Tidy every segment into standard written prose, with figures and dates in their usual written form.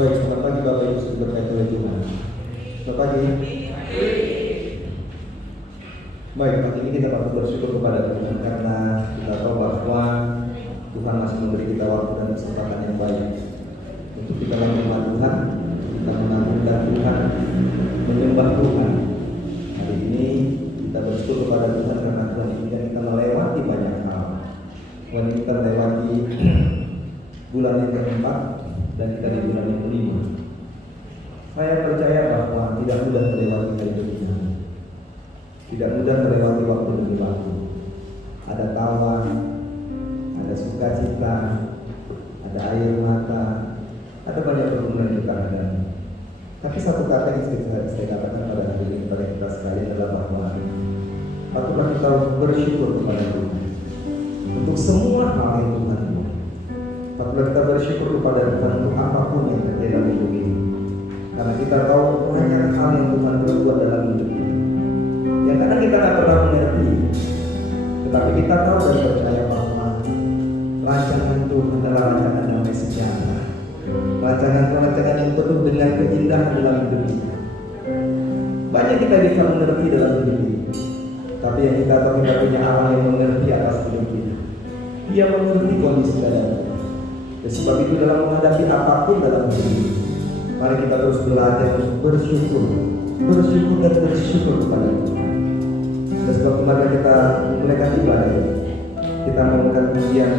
Baik, selamat pagi Bapak Ibu sudah berkait oleh Tuhan. Selamat pagi. Baik, pagi ini kita patut bersyukur kepada Tuhan karena kita tahu bahwa Tuhan masih memberi kita waktu dan kesempatan yang baik untuk kita menyembah Tuhan, kita mengagungkan Tuhan, menyembah Tuhan. Hari ini kita bersyukur kepada Tuhan karena Tuhan izinkan kita melewati banyak hal. Tuhan ini kita melewati bulan yang keempat dan kita di bulan yang kelima. Saya percaya bahwa tidak mudah melewati hari ini. Tidak mudah melewati waktu demi waktu. Ada tawa, ada sukacita, ada air mata, ada banyak pergumulan juga ada. Tapi satu kata yang saya katakan pada hari ini kepada kita sekalian adalah bahwa patutlah kita bersyukur kepada Tuhan untuk semua hal yang Tuhan buat. Patutlah kita bersyukur kepada Tuhan untuk apapun yang terjadi dalam hidup ini. Karena kita tahu banyak hal yang Tuhan berbuat dalam hidup kita. Yang kadang kita tidak pernah mengerti, tetapi kita tahu dan percaya bahwa rancangan Tuhan adalah rancangan damai sejahtera. Rancangan yang penuh dengan keindahan dalam hidup kita. Banyak kita bisa mengerti dalam hidup ini, tapi yang kita tahu kita punya Allah yang mengerti atas hidup kita. Dia mengerti kondisi keadaan kita. Dan sebab itu dalam menghadapi apapun dalam hidup ini, mari kita terus belajar untuk bersyukur dan bersyukur kepada Tuhan. Dan sebab kemarin kita memulaikan ibadah, kita melakukan pujian,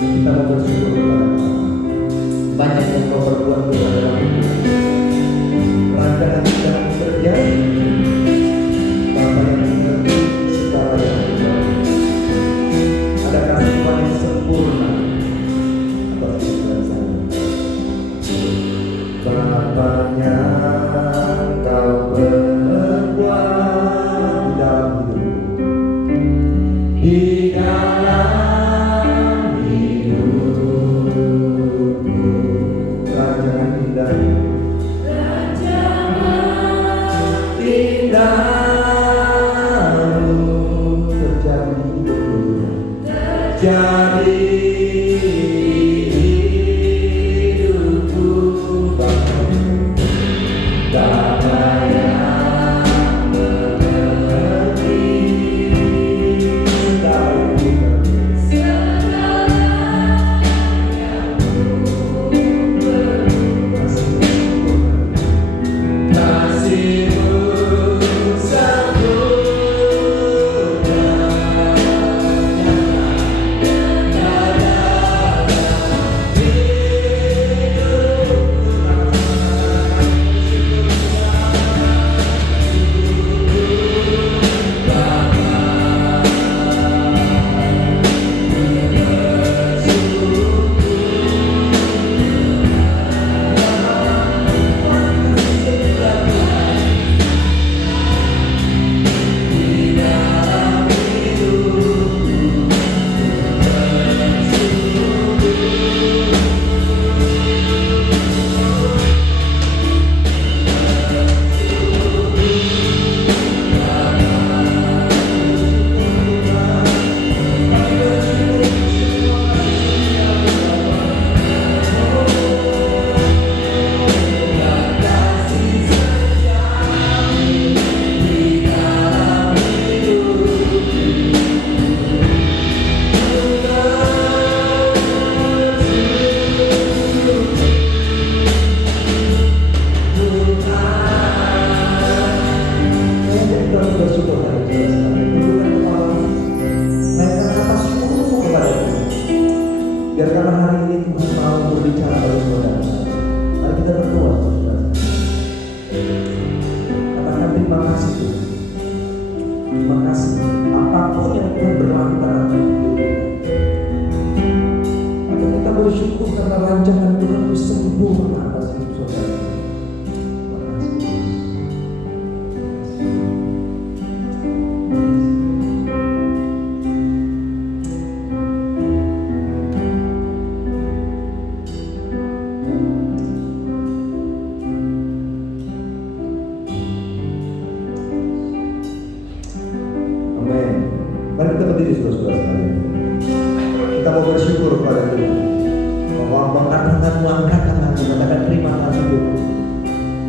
kita mau bersyukur kepada Tuhan. Banyak yang kau perbuat Tuhan dalam hidup. Rancangan kita terjadi. Bapa yang mengerti segala yang terjadi. Ada kasih Tuhan yang sempurna atas kehidupan saya. Bapaknya kau berbuat di dalam hidupku. Rancangan indahmu terjadi hidupku. Bapa yang mengerti biarkanlah hari ini Tuhan mau berbicara pada saudara. Mari kita berdoa, saudara. Katakan terima kasih Tuhan. Terima kasih apapun yang Tuhan berlakukan dalam hidup kita. Atau kita bersyukur karena rancangan Tuhan itu sempurna atas hidup saudara. Terima kasih. Mari kita berdiri saudara-saudara sekalian. Kita mau bersyukur kepada Tuhan. Bahwa angkat tanganmu, angkat tanganmu, katakan terima kasih Tuhan.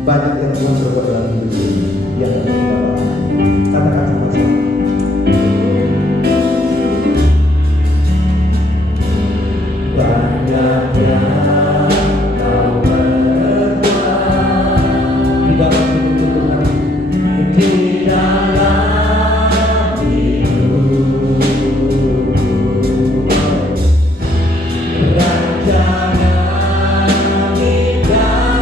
Banyak yang Tuhan berbuat dalam hidup ini. Yang kita lakukan. Katakan sama-sama. Banyak yang Kau berbuat di dalam hidup Tuhan, di dalam hidup rancangan indahmu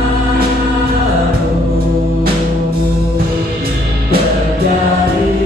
terjadi.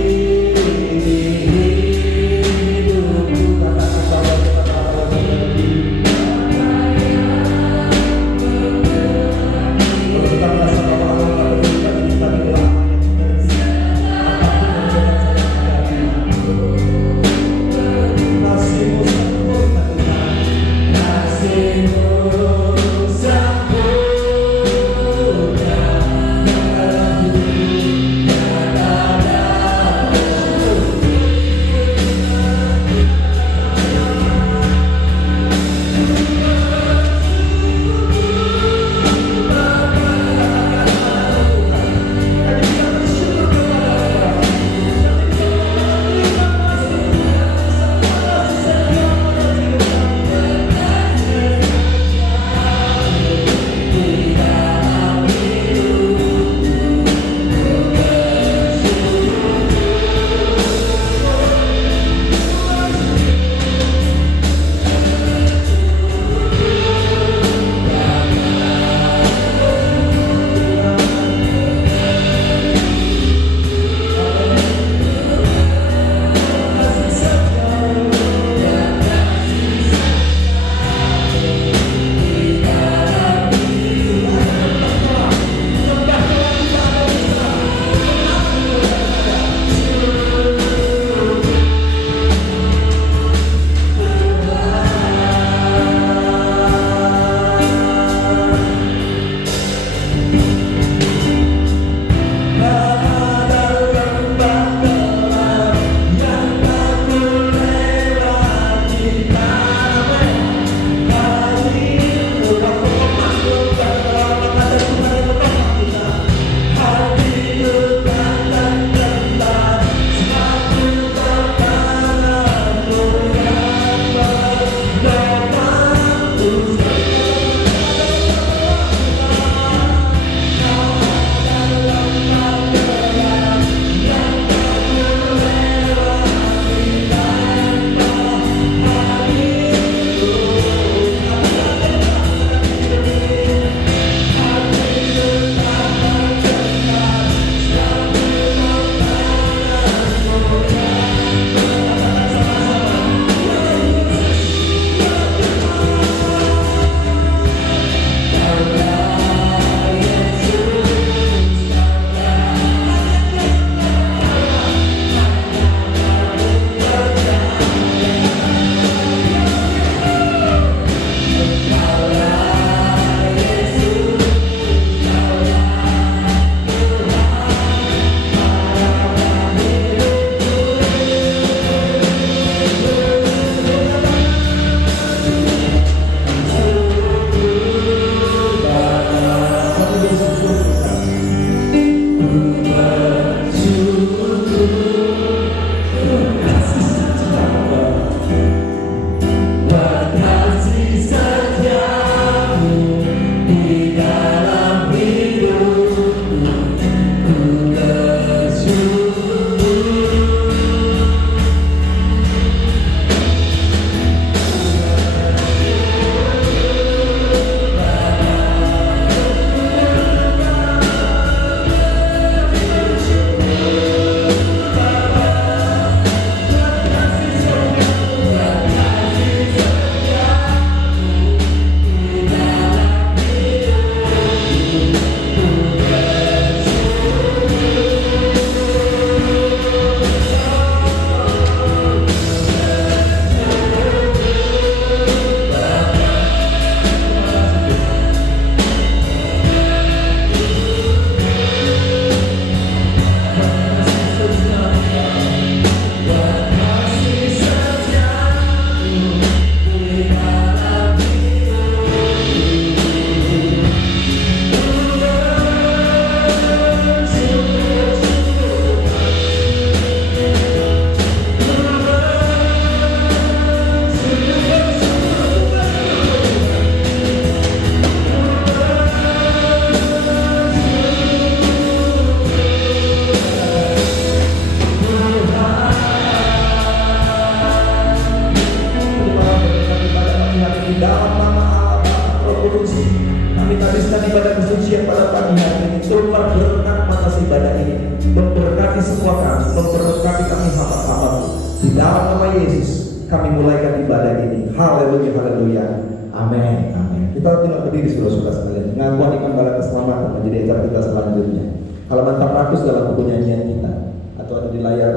memberkati semua kami, memberkati kami hamba-hamba-Mu. Di dalam nama Yesus kami mulaikan ibadah ini. Haleluya, haleluya. Amin, amin. Kita tinggal berdiri saudara-saudara sekalian. Pengakuan iman bala keselamatan menjadi acara kita selanjutnya. Halaman 400 dalam buku nyanyian kita, atau ada di layar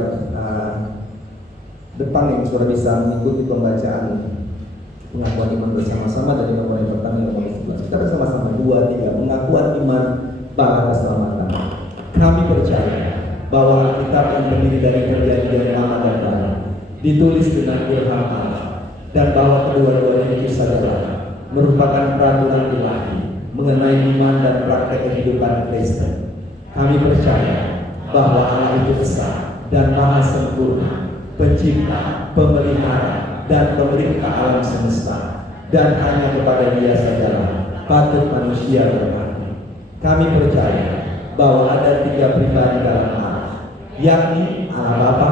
depan yang saudara bisa mengikuti pembacaan pengakuan iman bersama-sama dari nomor yang pertama nomor 11. Kita bersama-sama 2, 3 pengakuan iman bala keselamatan. Kami percaya bahwa Alkitab yang terdiri dari perjanjian lama dan baru ditulis dengan ilham Allah, dan bahwa kedua-duanya itu saudara merupakan peraturan ilahi mengenai iman dan praktek kehidupan Kristen. Kami percaya bahwa Allah itu besar dan maha sempurna, pencipta, pemelihara, dan pemerintah alam semesta, dan hanya kepada Dia sajalah patut manusia berbakti. Kami percaya bahwa ada 3 pribadi dalam Allah, yakni Allah Bapa,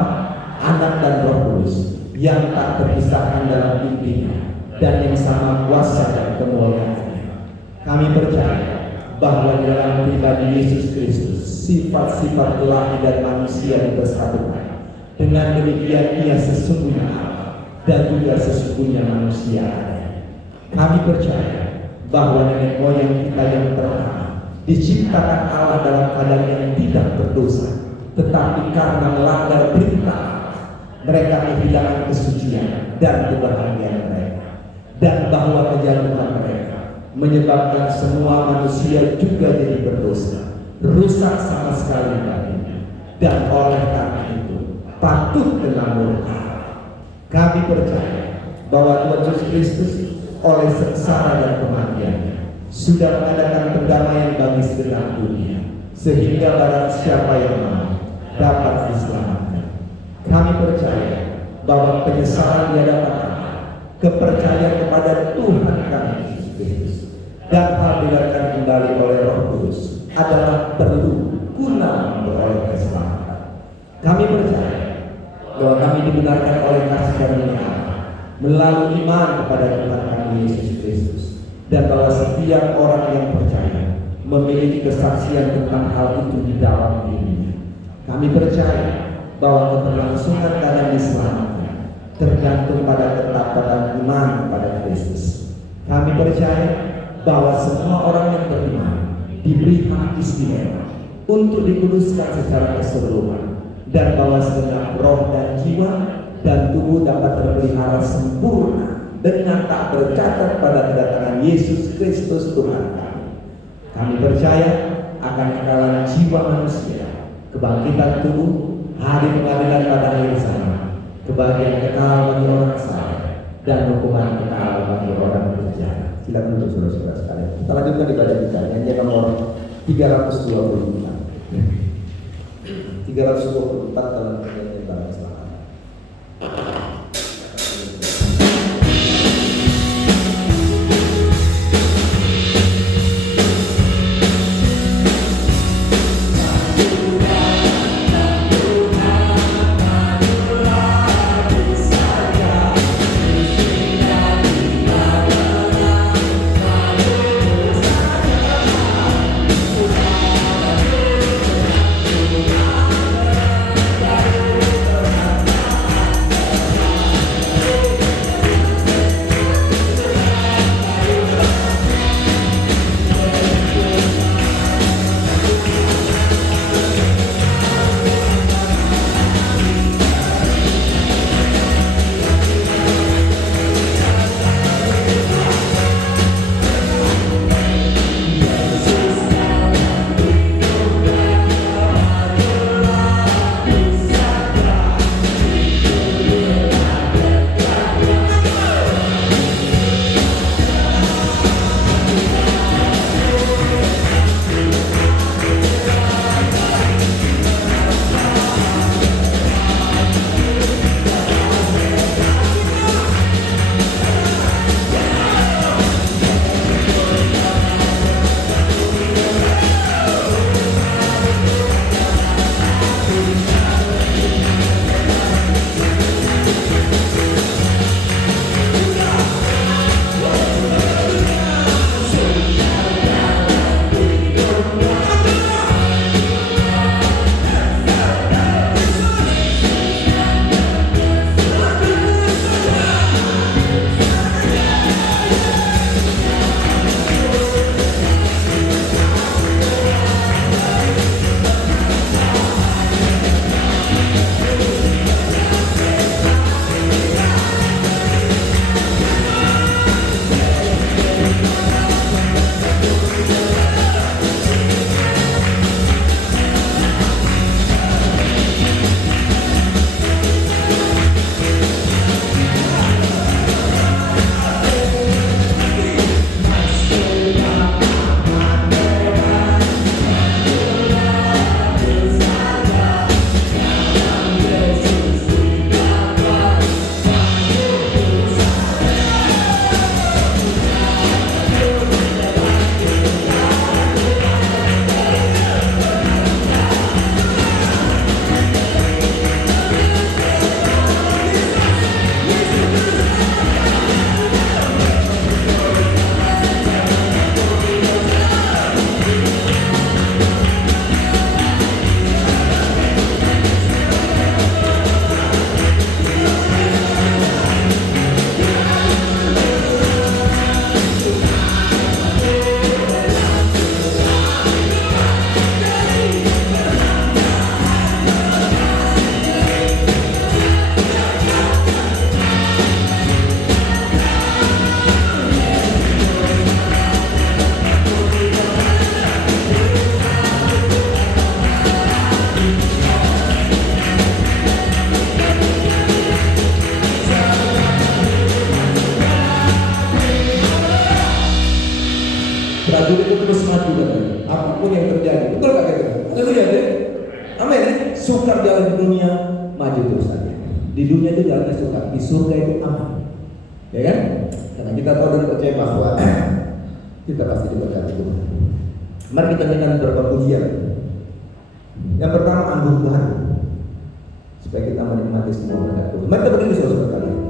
Anak, dan Roh Kudus, yang tak terpisahkan dalam pimpinannya dan yang sama kuasa dan kemuliaannya. Kami percaya bahwa dalam pribadi Yesus Kristus sifat-sifat ilahi dan manusia dipersatukan. Dengan demikian Ia sesungguhnya Allah dan juga sesungguhnya manusia. Kami percaya bahwa nenek moyang kita yang pertama diciptakan Allah dalam keadaan yang tidak berdosa, tetapi karena melanggar perintah mereka kehilangan kesucian dan kebahagiaan mereka, dan bahwa kejatuhan mereka menyebabkan semua manusia juga jadi berdosa, rusak sama sekali baginya, dan oleh karena itu patut kena murka. Kami percaya bahwa Tuhan Yesus Kristus oleh sengsara dan kematiannya sudah mengadakan perdamaian bagi segenap dunia, sehingga barang siapa yang mau dapat diselamatkan. Kami percaya bahwa penyesalan di hadapan Allah, kepercayaan kepada Tuhan kami Yesus Kristus, dan hal dilakukan kembali oleh Roh Kudus adalah perlu guna memperoleh keselamatan. Kami percaya bahwa kami dibenarkan oleh kasih karunia Allah melalui iman kepada Tuhan kami Yesus Kristus, dan bahwa setiap orang yang percaya memiliki kesaksian tentang hal itu di dalam dirinya. Kami percaya bahwa keberlangsungan dan diselamatkan tergantung pada ketaatan iman kepada Kristus. Kami percaya bahwa semua orang yang beriman diberi hak istimewa untuk dikuduskan secara keseluruhan, dan bahwa segenap roh dan jiwa dan tubuh dapat terpelihara sempurna dengan tak bercacat pada kedatangan Yesus Kristus Tuhan kami. Kami percaya akan kekalahan jiwa manusia, kebangkitan tubuh, hari pengadilan pada hari sama, kebahagiaan kekal bagi orang salah, dan hukuman kekal bagi orang berjalan. Silakan untuk saudara-saudara sekalian. Kita lanjutkan ibadah kita. Nyanyian nomor 324. 324 dalam nyanyian bala keselamatan. apapun yang terjadi. Betul gak gitu? Haleluya deh. Amin. Sukar jalan di dunia, maju terus saja. Di dunia itu jalannya sukar, di surga itu aman. Ya kan? Karena kita tahu dan percaya bahwa kita pasti diberkati Tuhan. Mari kita minta beberapa pujian. Yang pertama, anggur baru, supaya kita menikmati semua berkat Tuhan. Mari kita berdiri saudara kalian.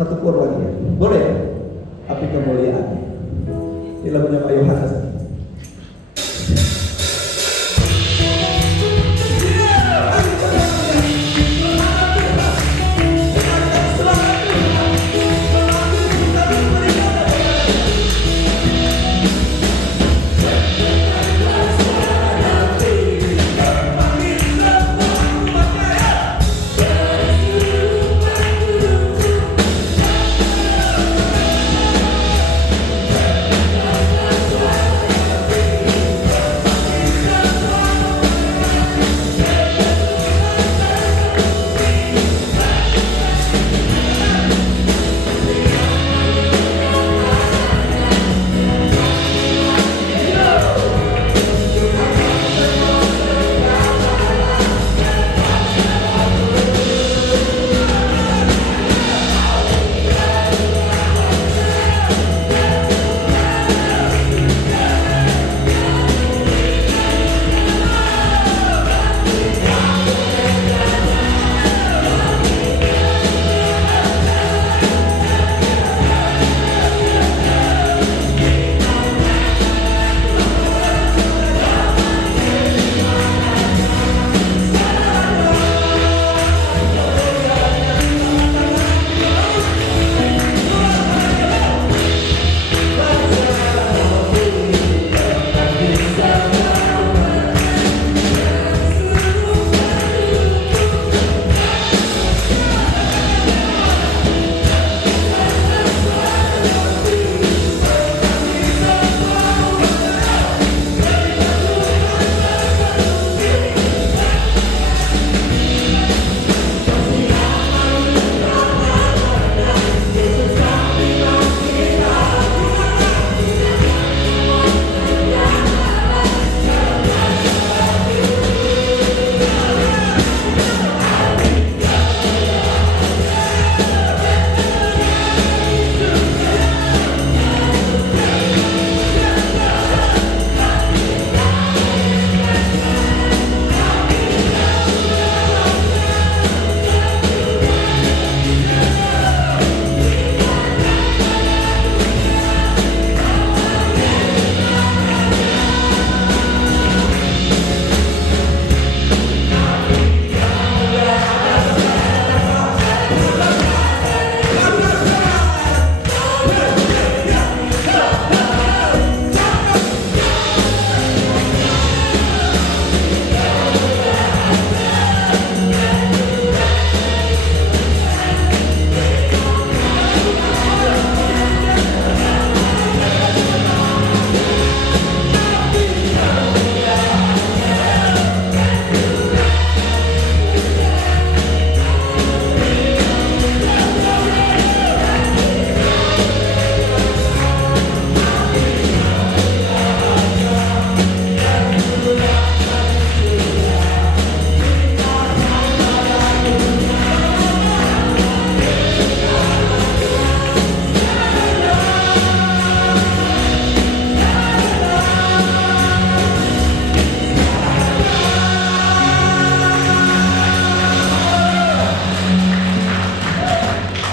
Satu chord lagi ya. Boleh? Api kemuliaan. Ini lagunya Pak Yohanes.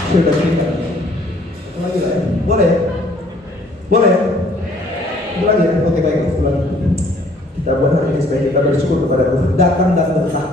Sudah kita. Satu lagi lah ya. Boleh? Boleh? Satu lagi ya? Oke baik. Kita buat hari ini supaya kita bersyukur kepada Tuhan. Datang dan tetap.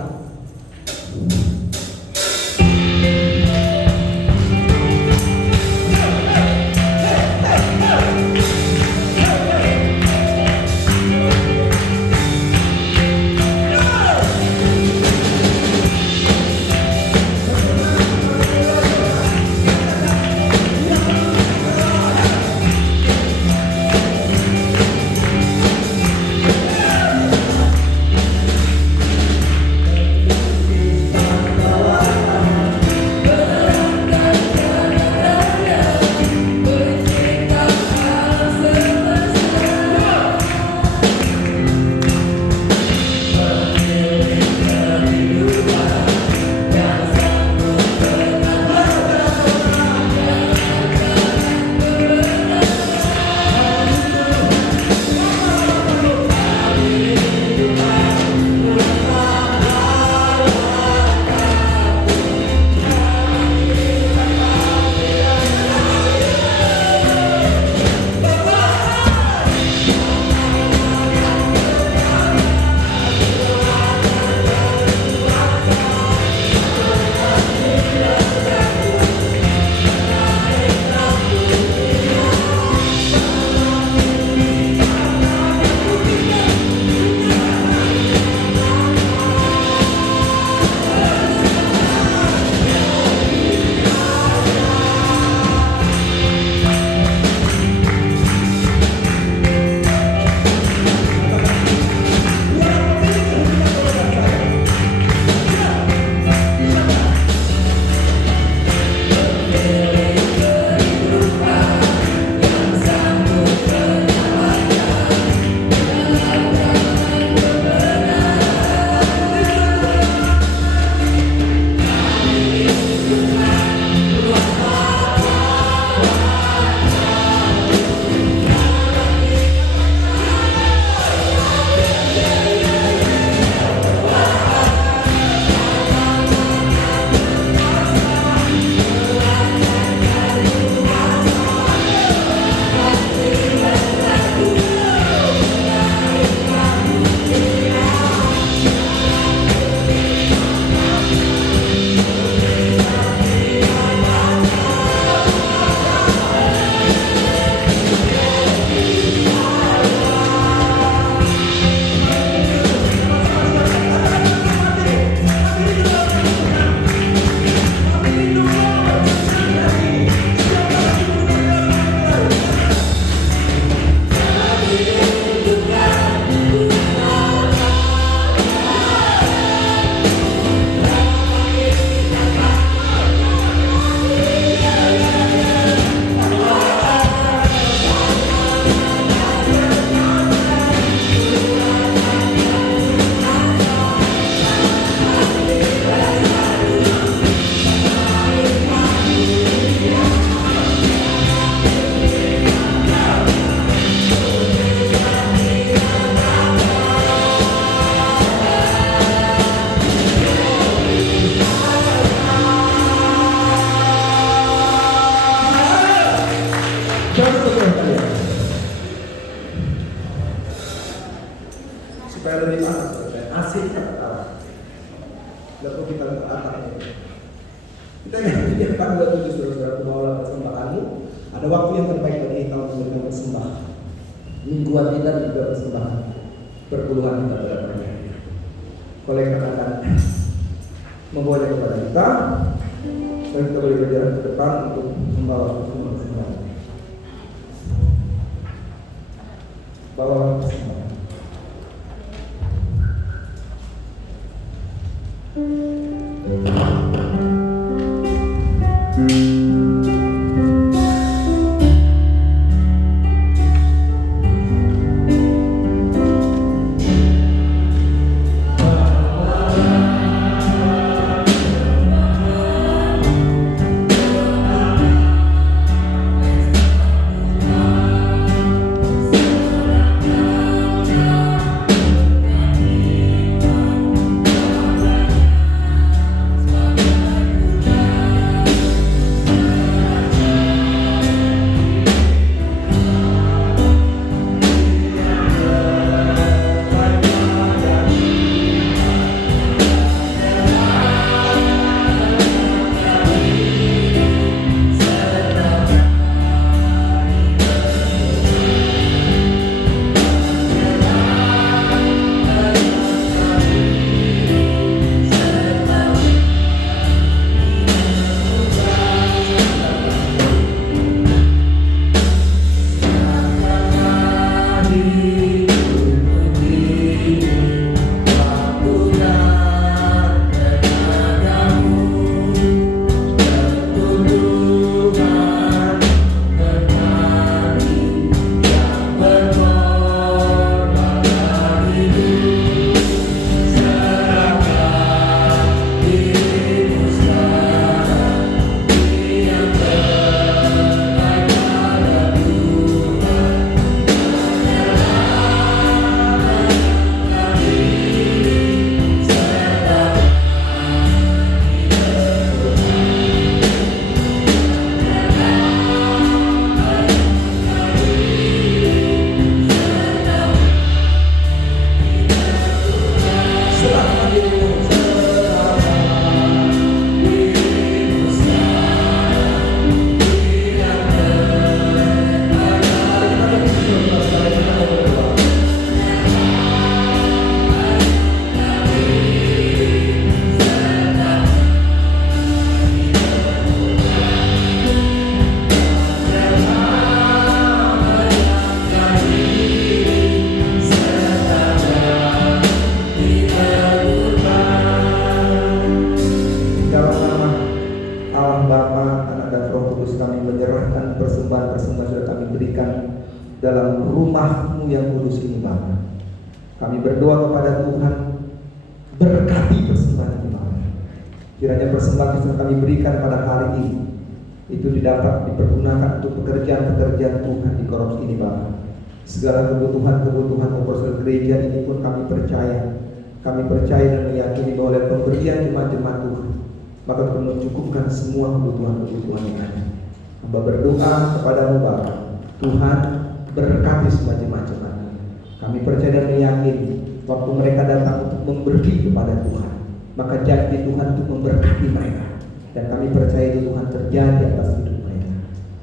supaya lebih panas, supaya asik kata. Lalu kita katakan kita yang menyediakan buat saudara-saudara pembawa persembahanmu. Ada waktu yang terbaik bagi kita untuk memberikan persembahan. Mingguan kita juga persembahan. Perpuluhan kita pada mereka. Kolektor akan membawanya kepada kita. Dan kita boleh berjalan ke depan untuk membawa persembahan. Bawa persembahan. Dalam rumah-Mu yang kudus ini Bapa. Kami berdoa kepada Tuhan, berkati persembahan ini Bapa. Kiranya persembahan yang kami berikan pada hari ini itu dapat dipergunakan untuk pekerjaan-pekerjaan Tuhan di korupsi ini Bapa. Segala kebutuhan-kebutuhan operasional gereja ini pun kami percaya. Kami percaya dan meyakini bahwa oleh pemberian jemaat-jemaat Tuhan maka Tuhan mencukupkan semua kebutuhan-kebutuhan yang ada. Hamba berdoa kepada-Mu Bapa, Tuhan berkati semua jemaat-jemaat. Kami percaya dan meyakini waktu mereka datang untuk memberi kepada Tuhan, maka janji Tuhan untuk memberkati mereka. Dan kami percaya itu Tuhan terjadi atas hidup mereka.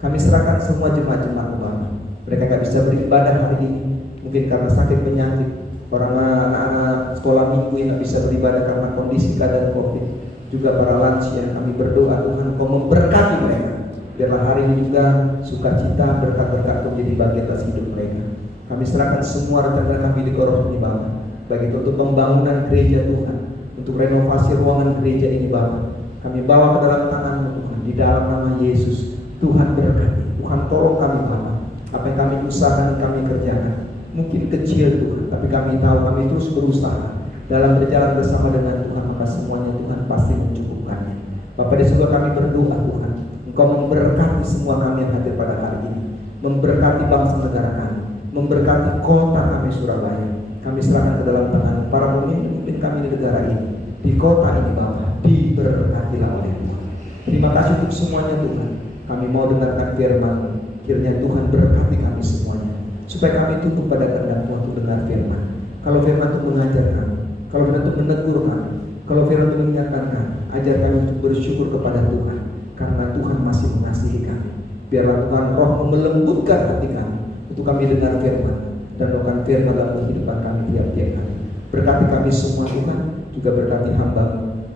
Kami serahkan semua jemaat-jemaat Bapa. Mereka tidak bisa beribadah hari ini, mungkin karena sakit penyakit. Orang anak-anak sekolah minggu yang tidak bisa beribadah karena kondisi keadaan COVID. Juga para lansia, kami berdoa Tuhan Kau memberkati mereka. Biarlah hari ini juga sukacita berkat-berkat menjadi bagian atas hidup mereka. Kami serahkan semua rencana kami di koros ini Bapa, baik itu untuk pembangunan gereja Tuhan, untuk renovasi ruangan gereja ini Bapa. Kami bawa ke dalam tangan-Mu Tuhan, di dalam nama Yesus. Tuhan berkati, Tuhan tolong kami Bapa. Apa yang kami usahakan, kami kerjakan mungkin kecil Tuhan, tapi kami tahu kami terus berusaha dalam berjalan bersama dengan Tuhan, maka semuanya Tuhan pasti mencukupkannya. Bapa di surga kami berdoa Tuhan, Engkau memberkati semua kami yang hadir pada hari ini, memberkati bangsa negara kami, memberkati kota kami Surabaya. Kami serahkan ke dalam tangan para pemimpin kami di negara ini, di kota ini Bapa, diberkatilah oleh Tuhan. Terima kasih untuk semuanya Tuhan. Kami mau dengarkan firman-Mu, kiranya Tuhan berkati kami semuanya, supaya kami tunduk pada kehendak Tuhan untuk dengar firman. Kalau firman itu mengajar kami, kalau firman itu menegur kami, kalau firman itu mengingatkan kami, ajar kami untuk bersyukur kepada Tuhan, karena Tuhan masih mengasihi kami. Biarlah Tuhan roh melembutkan hati kami untuk kami dengar firman dan melakukan firman dalam kehidupan kami tiap-tiap hari. Berkati kami semua Tuhan, juga berkati hamba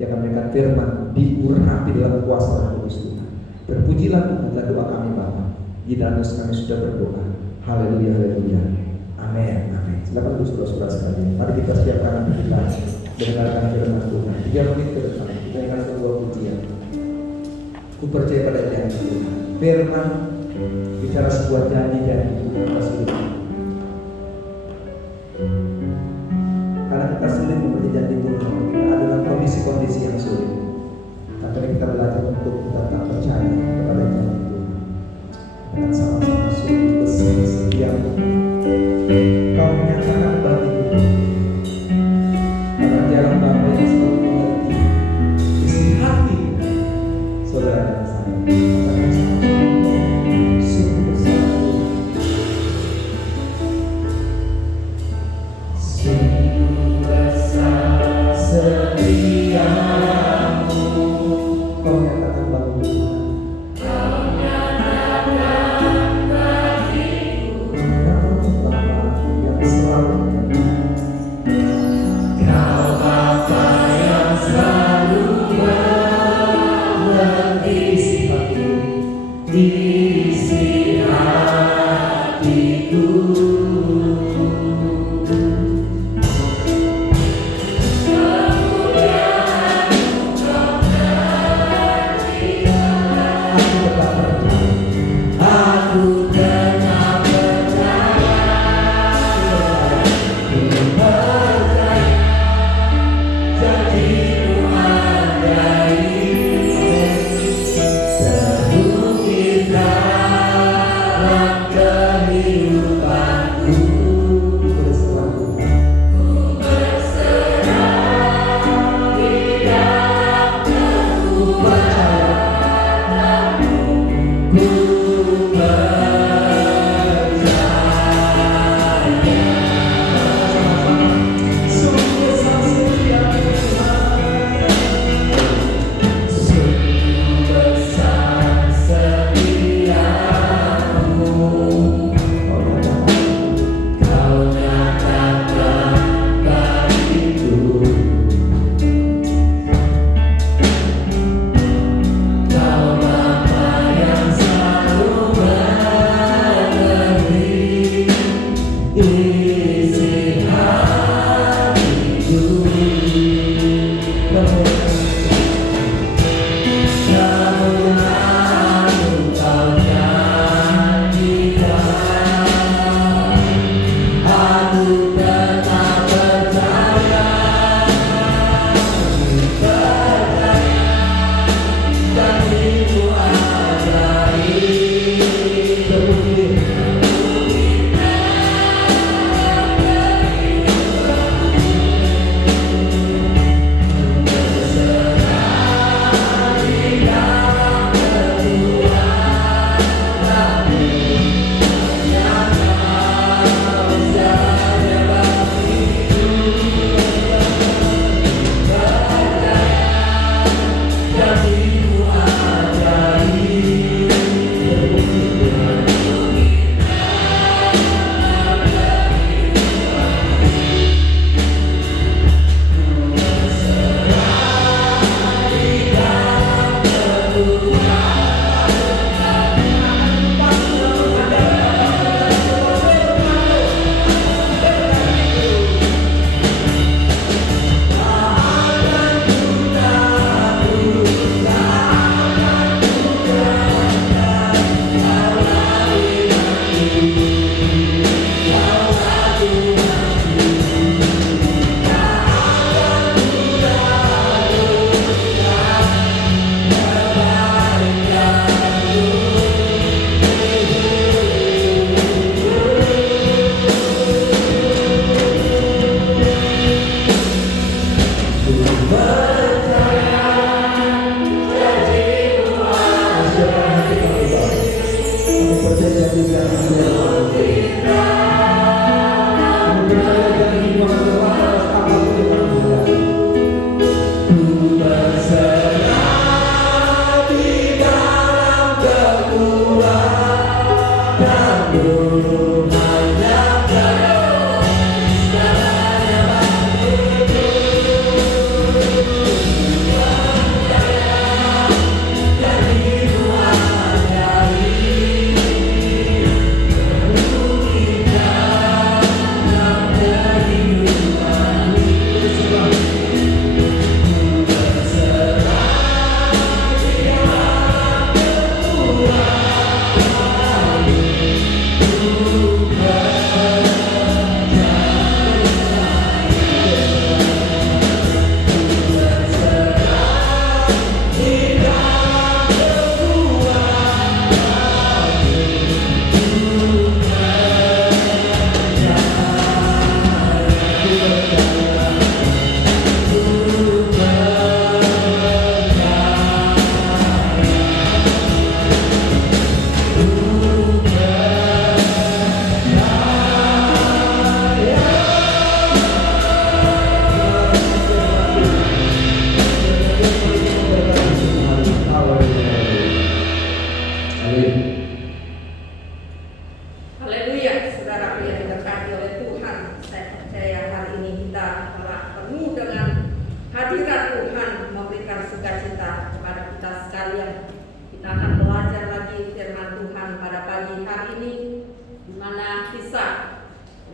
yang akan memberikan firman, diurapi dalam kuasa Roh Kudus Tuhan. Terpujilah Tuhan, adalah doa kami Bapa. Di dalam kami sudah berdoa. Haleluya, haleluya. Amin, amin. Silakan dulu saudara-saudara sekalian. Mari kita siapkan hati kita mendengarkan firman Tuhan. 3 menit ke depan kita akan sebuah pujian. Ku percaya pada janji Tuhan. Firman bicara sebuah janji-janji Tuhan atas hidup. Karena kita sulit memberi janji Tuhan, kita ada dalam kondisi-kondisi yang sulit. Makanya kita belajar untuk tetap percaya kepada janji Tuhan. Dengan sama-sama sungguh besar setiamu, Kau menyatakan bagiku, karena jarang Bapa yang selalu mengerti isi hati saudara dan saya. Katakan sama-sama sungguh besar Tuhan. Sungguh besar setiamu, Kau menyatakan bagiku.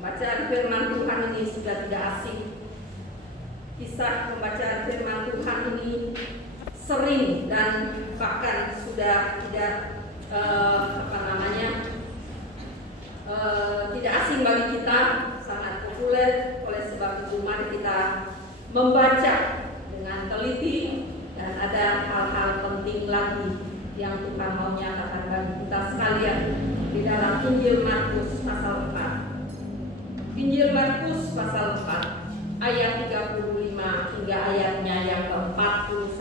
Pembacaan firman Tuhan ini sudah tidak asing. Kisah pembacaan firman Tuhan ini sering dan bahkan sudah tidak tidak asing bagi kita, sangat populer. Oleh sebab itu mari kita membaca dengan teliti, dan ada hal-hal penting lagi yang Tuhan mau nyatakan bagi kita sekalian di dalam Injil Markus pasal 4. Injil Markus pasal 4 ayat 35 hingga ayatnya yang ke-41.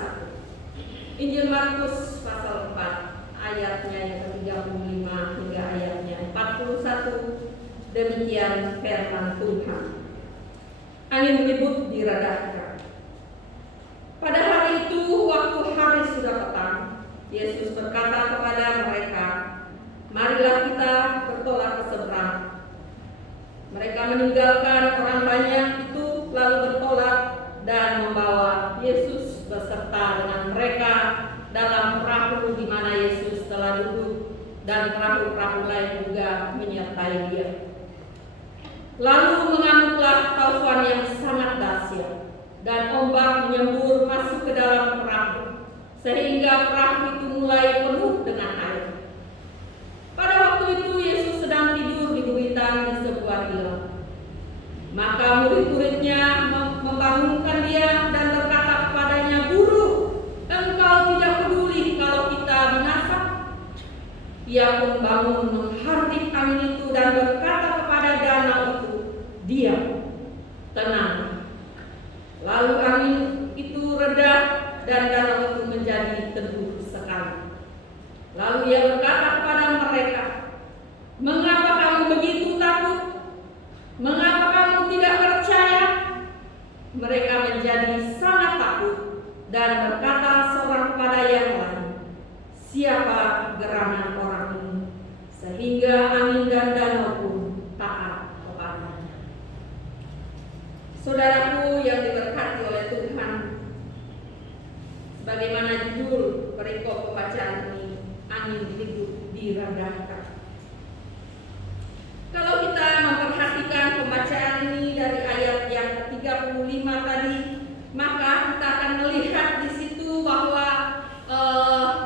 Injil Markus pasal 4 ayatnya yang ke-35 hingga ayatnya 41. Demikian firman Tuhan. Angin ribut diredahkan. Pada hari itu, waktu hari sudah petang, Yesus berkata kepada mereka, "Marilah kita bertolak ke seberang." Mereka meninggalkan orang banyak itu, lalu bertolak dan membawa Yesus beserta dengan mereka dalam perahu di mana Yesus telah duduk, dan perahu-perahu lain juga menyertai Dia. Lalu mengamuklah taufan yang sangat dahsyat, dan ombak menyembur masuk ke dalam perahu, sehingga perahu itu mulai penuh dengan air. Pada waktu itu Yesus sedang tidur di gubitan di sebuah tilam. Maka murid-muridnya membangunkan Dia dan berkata kepadanya, "Guru, Engkau tidak peduli kalau kita binasa?" Ia pun bangun menghardik angin itu dan berkata kepada danau itu, "Diam, tenang." Lalu angin itu reda dan danau itu menjadi teduh sekali. Lalu Ia berkata kepada mereka, "Mengapa kamu begitu takut? Mengapa kamu tidak percaya?" Mereka menjadi sangat takut dan berkata seorang kepada yang lain, "Siapa gerangan orang ini sehingga angin dan danau pun taat kepadanya?" Saudaraku yang diberkati oleh Tuhan, sebagaimana judul perikop pembacaan ini, angin ribut diredahkan. Kalau kita memperhatikan pembacaan ini dari ayat yang ke-35 tadi, maka kita akan melihat di situ bahwa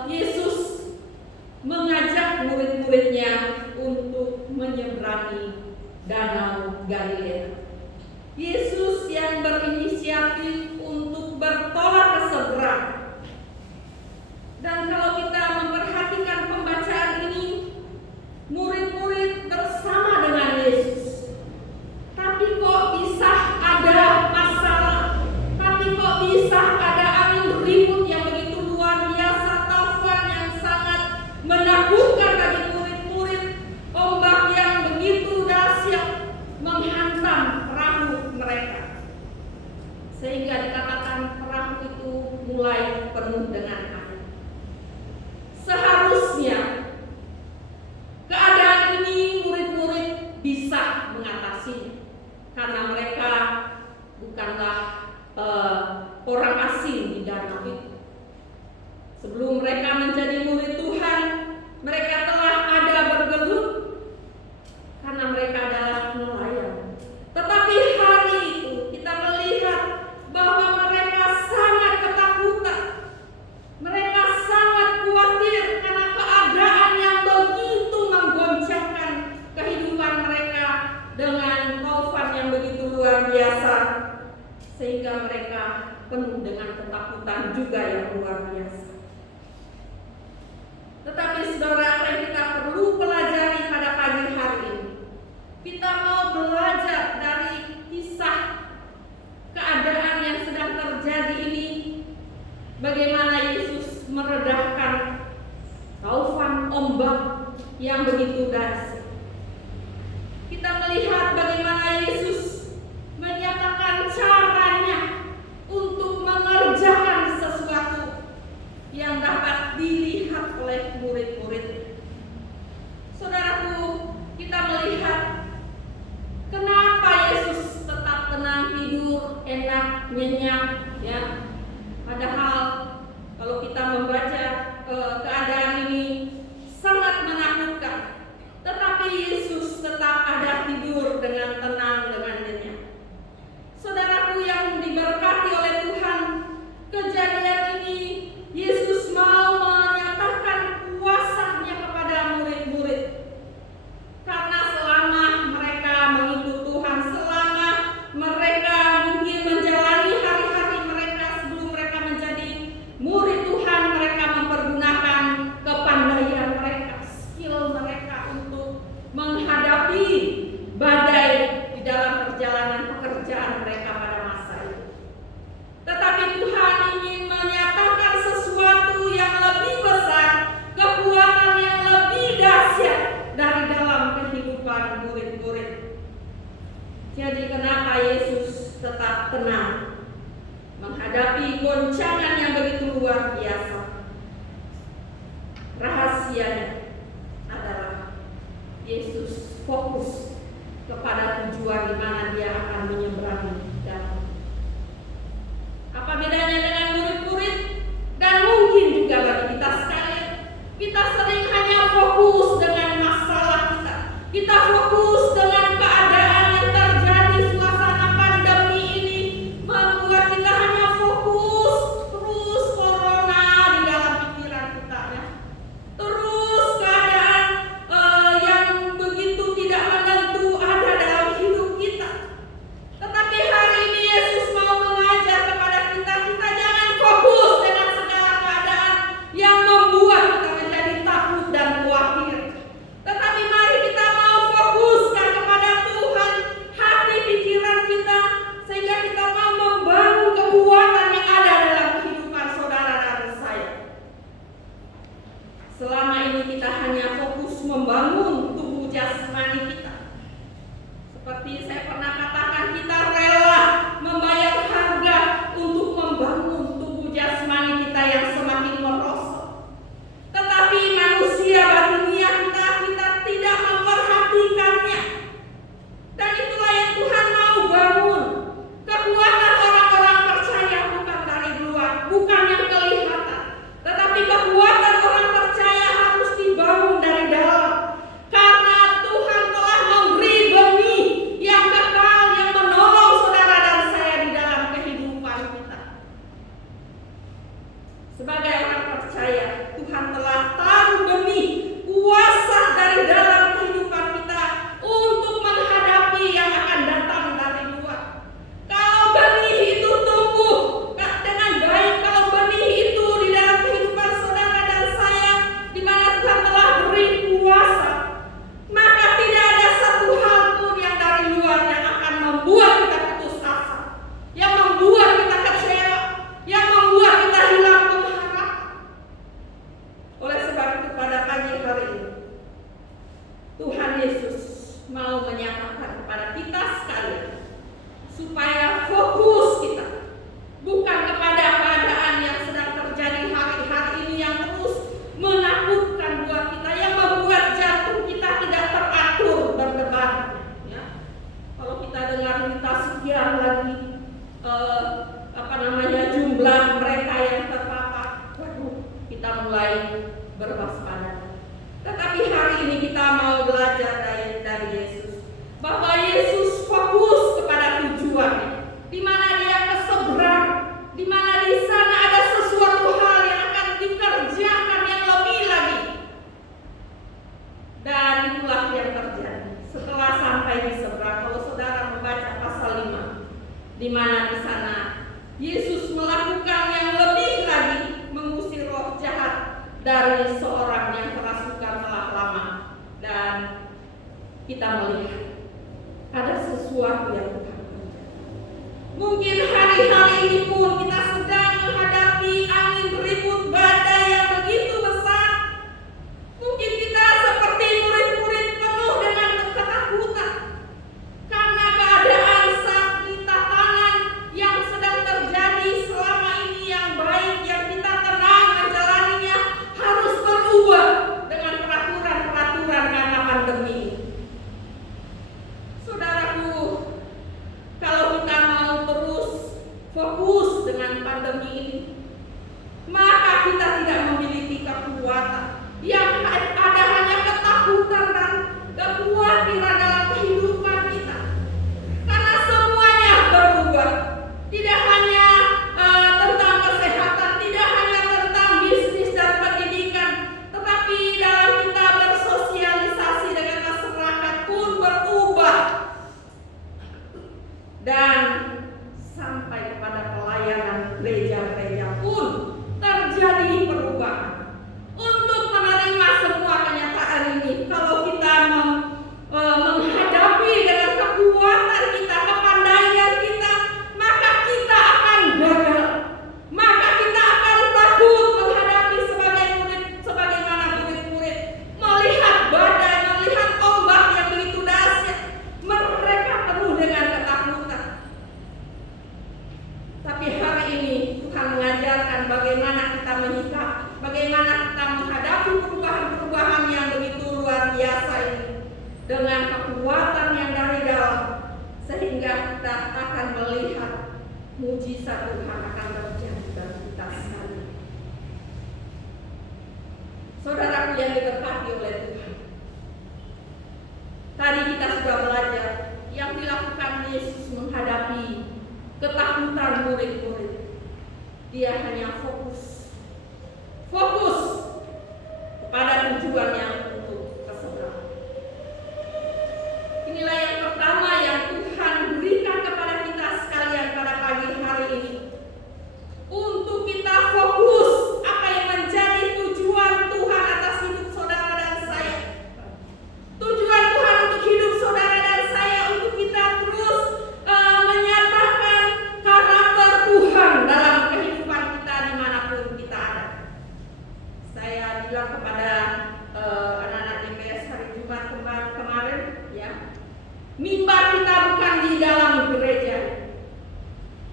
Yesus mengajak murid-muridnya untuk menyeberangi danau Galilea. Yesus yang berinisiatif untuk bertolak ke seberang. Dan kalau kita memperhatikan pembacaan ini, murid-murid bersama dengan Yesus. Tapi kok bisa ada masalah? Tapi kok bisa ada angin ribut yang begitu luar biasa, taufan yang sangat menakutkan bagi murid-murid, ombak yang begitu dahsyat menghantam perahu mereka, sehingga dikatakan perahu itu mulai penuh dengan air. Seharusnya keadaan ini murid-murid bisa mengatasinya, karena mereka bukanlah orang asing di danau itu. Sebelum mereka menjadi murid Tuhan, mereka telah ada bergelut karena mereka adalah nelayan. Tetapi hari itu kita melihat bahwa mereka sangat ketakutan. Mereka sangat khawatir karena keadaan yang begitu menggoncangkan kehidupan mereka dengan taufan yang begitu luar biasa, sehingga mereka penuh dengan ketakutan juga yang luar biasa. Tetapi saudara, apa yang kita perlu pelajari pada pagi hari ini? Kita mau belajar dari kisah keadaan yang sedang terjadi ini, bagaimana Yesus meredahkan taufan ombak yang begitu dahsyat. Kita melihat bagaimana Yesus menyatakan caranya untuk mengerjakan sesuatu yang dapat dilihat oleh murid-murid. Saudaraku, kita melihat kenapa Yesus tetap tenang, tidur, enak, nyenyak, ya. Padahal kalau kita membaca keadaan ini sangat menakutkan, tetapi Yesus tetap ada tidur tidur dengan tenang dengan nyenyak. Saudaraku yang diberkati oleh Tuhan, kejadian ini Yesus mau menyatakan kuasa-Nya kepada murid-murid. Karena selama mereka mengikut Tuhan, selama mereka mungkin menjalani hari-hari mereka sebelum mereka menjadi murid Tuhan, mereka mempergunakan kepandaian mereka, skill mereka untuk menghadapi badai di dalam perjalanan pekerjaan mereka pada masa itu. Tetapi Tuhan ingin menyatakan sesuatu yang lebih besar, kekuatan yang lebih dahsyat dari dalam kehidupan murid-murid. Jadi kenapa Yesus tetap tenang menghadapi goncangan yang begitu luar biasa? Rahasianya adalah Yesus fokus kepada tujuan di mana Dia akan menyeberangi danau. Apa bedanya dengan murid-murid? Dan mungkin juga bagi kita sekalian, kita sering hanya fokus dengan masalah kita. Kita fokus dengan keadaan yang terjadi, suasana pandemi ini membuat kita hanya fokus terus corona di dalam pikiran kita, ya. Terus keadaan yang begitu tidak menentu ada dalam hidup kita. Tetapi hari ini Yesus mau mengajar kepada kita, kita jangan fokus dengan segala keadaan yang membuat kita menjadi takut dan khawatir. Tetapi mari kita mau fokuskan kepada Tuhan hati pikiran kita, sehingga kita mau membangun kekuatan yang ada dalam kehidupan saudara dan saya. Selama ini kita hanya fokus membangun tubuh jasmani kita. Seperti saya pernah katakan, kita rela membayar harga untuk membangun tubuh jasmani kita yang semakin merosot. Tetapi manusia batinia kita tidak memperhatikannya. Dan itulah yang Tuhan mau bangun. Kekuatan orang-orang percaya bukan dari luar, bukan yang kelihatan. Tetapi kekuatan orang percaya harus dibangun dari dalam. Karena Tuhan telah memberi benih yang kekal, yang menolong saudara dan saya di dalam kehidupan kita. Sebagai orang percaya, Tuhan telah taruh benih kuasa dari dalam kehidupan kita untuk menghadapi yang akan datang dari luar. Kalau benih itu tumbuh dengan baik, kalau benih itu di dalam kehidupan saudara dan saya, di mana Tuhan telah beri kuasa, maka tidak ada satu hal pun yang dari luar yang akan membuat kita putus asa, yang membuat kita kecewa, yang membuat kita hilang pengharapan. Oleh sebab itu pada pagi hari ini Tuhan Yesus mau menyatakan kepada kita sekalian supaya fokus kita bukan kepada keadaan yang sedang terjadi hari-hari ini yang terus menakutkan buat kita, yang membuat jantung kita tidak teratur berdebar, ya. Kalau kita dengar berita sekian lagi jumlah mereka yang terpapar, kita mulai berwaspada. Tetapi hari ini kita mau belajar dari Yesus, bahwa Yesus fokus kepada tujuannya, di mana Dia keseberang, di mana di sana ada sesuatu hal yang akan dikerjakan yang lebih lagi. Dan itulah yang terjadi setelah sampai di seberang. Kalau saudara membaca pasal 5, di mana di sana Yesus melakukan yang lebih lagi, mengusir roh jahat dari seorang yang kerasukan telah lama. Dan kita melihat ada sesuatu yang Tuhan kerjakan. Mungkin hari-hari ini pun kita sedang menghadapi angin ribut badai yang begitu besar. Mungkin kita seperti murid-murid penuh dengan ketakutan karena keadaan saat kita tangan yang sedang terjadi selama ini yang baik, yang kita tenang menjalaninya, harus berubah dengan peraturan-peraturan karena pandemi. Saudaraku, kalau kita mau terus fokus dengan pandemi ini, maka kita tidak memiliki kekuatan. Yang ada hanya ketakutan dan kekhawatiran dalam kehidupan gereja-gereja pun terjadi perubahan. Untuk menerima semua kenyataan ini, kalau kita menghadapi dengan kekuatan kita, kepandaian kita, maka kita akan gagal. Maka kita akan takut menghadapi sebagaimana murid-murid melihat badai, melihat ombak yang begitu dahsyat. Mereka penuh dengan ketakutan. Tapi hari ini Tuhan mengajarkan bagaimana kita menyikapi, bagaimana kita menghadapi perubahan-perubahan yang begitu luar biasa ini dengan kekuatan yang dari dalam, sehingga kita akan melihat mujizat Tuhan akan terjadi dalam kita sekalian. Saudaraku yang diberkati oleh Tuhan, tadi kita sudah belajar yang dilakukan Yesus menghadapi ketakutan murid-murid. Dia hanya fokus kepada tujuan yang untuk keseberang. Inilah yang pertama yang Tuhan berikan kepada kita sekalian pada pagi hari ini, untuk kita fokus apa yang menjadi tujuan Tuhan atas hidup saudara dan saya. Tujuan Tuhan untuk hidup saudara dan saya, untuk kita terus menyatakan karakter Tuhan dalam kehidupan kita dimanapun kita ada. Saya bilang kepada anak-anak DPS hari Jumat kemarin, ya, mimbar kita bukan di dalam gereja,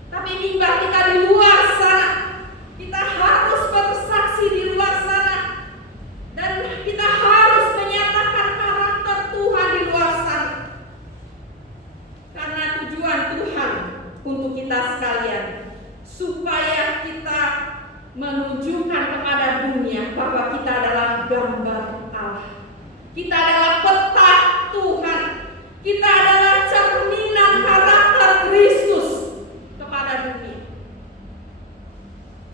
tapi mimbar kita di luar sana. Kita harus bersaksi di luar sana, dan kita harus menyatakan karakter Tuhan di luar sana. Karena tujuan Tuhan untuk kita sekalian, supaya kita menunjukkan kepada dunia bahwa kita adalah gambar Allah. Kita adalah peta Tuhan. Kita adalah cerminan karakter Kristus kepada dunia.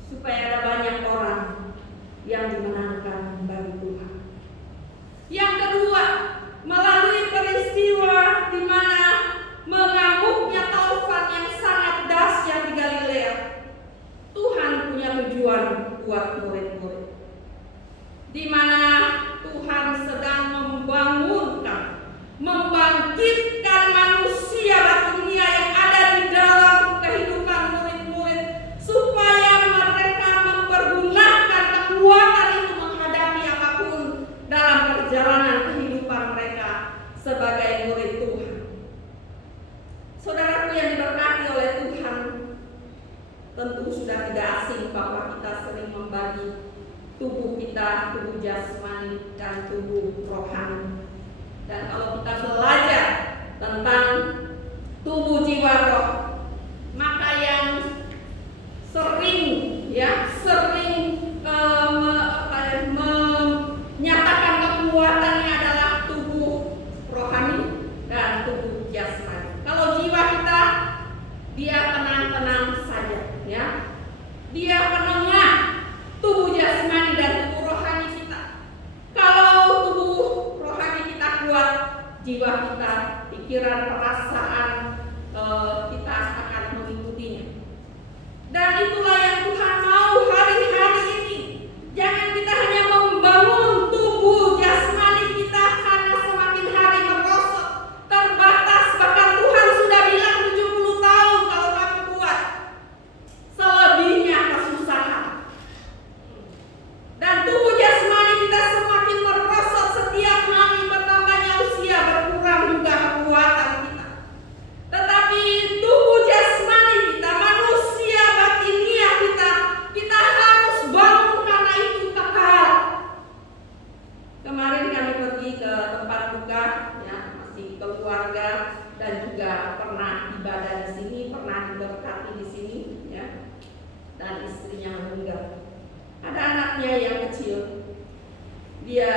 Supaya ada banyak orang yang dimenangkan bagi Tuhan. Yang kedua, melalui peristiwa di mana mengamuknya taufan yang sangat dahsyat di Galilea, Tuhan punya tujuan buat murid-murid, di mana Tuhan sedang membangkitkan manusia dunia yang ada di dalam kehidupan murid-murid, supaya mereka mempergunakan kekuatan itu menghadapi apapun dalam perjalanan kehidupan mereka sebagai murid Tuhan. Saudaraku yang diberkati oleh Tuhan, tentu sudah tidak asing bahwa kita sering membagi tubuh kita, tubuh jasmani dan tubuh rohani. Dan kalau kita belajar tentang tubuh jiwa roh, maka yang sering menyatakan kekuatannya adalah tubuh rohani dan tubuh jasmani. Kalau jiwa kita, dia tenang-tenang saja, ya. Dia penengah tubuh jasmani dan tubuh rohani kita. Kalau tubuh rohani kita kuat, jiwa kita, pikiran, perasaan kita akan mengikutinya. Dan itulah yang Tuhan mau hari-hari ini. Jangan kita hanya membangun tubuh jasmani kita karena semakin hari merosot, terbatas. Bahkan Tuhan sudah bilang 70 tahun kalau kamu kuat. Selebihnya kesusahan. Dan tubuh jasmani kita semakin merosot setiap hari, bertambahnya usia, berkurang juga kekuatan kita. Tetapi tubuh jasmani kita, manusia batinia kita harus bangun karena itu kekal. Kemarin kami pergi ke tempat duka, ya, masih keluarga, dan juga pernah ibadah di sini, pernah diberkati di sini, ya. Dan istrinya meninggal. Ada anaknya yang kecil, dia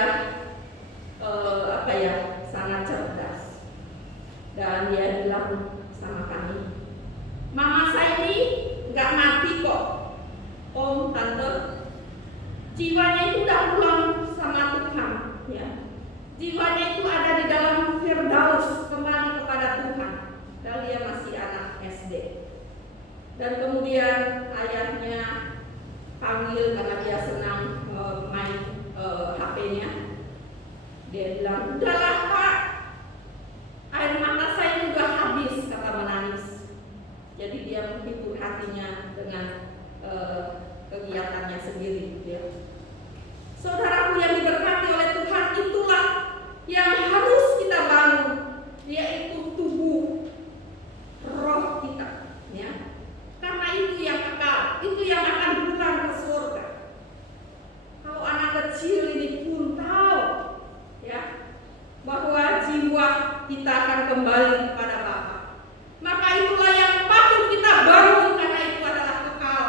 sangat cerdas, dan dia bilang sama kami, mama saya ini nggak mati kok, om, tante, jiwanya itu udah pulang sama Tuhan, ya. Jiwanya itu ada di dalam Firdaus, kembali kepada Tuhan. Dan dia masih anak SD. Dan kemudian ayahnya panggil karena dia senang main HP-nya. Dia bilang, udahlah Pak, air mata saya juga habis, kata menangis. Jadi dia menghibur hatinya dengan kegiatannya sendiri. Ya. Saudaraku yang diberkati oleh Tuhan, itulah yang harus kita bangun, yaitu tubuh roh kita. Ya. Karena itu yang kekal, itu yang akan pulang ke surga. Kalau anak kecil ini pun tahu, ya, bahwa jiwa kita akan kembali kepada Bapa, maka itulah yang patut kita bangun, karena itu adalah kekal.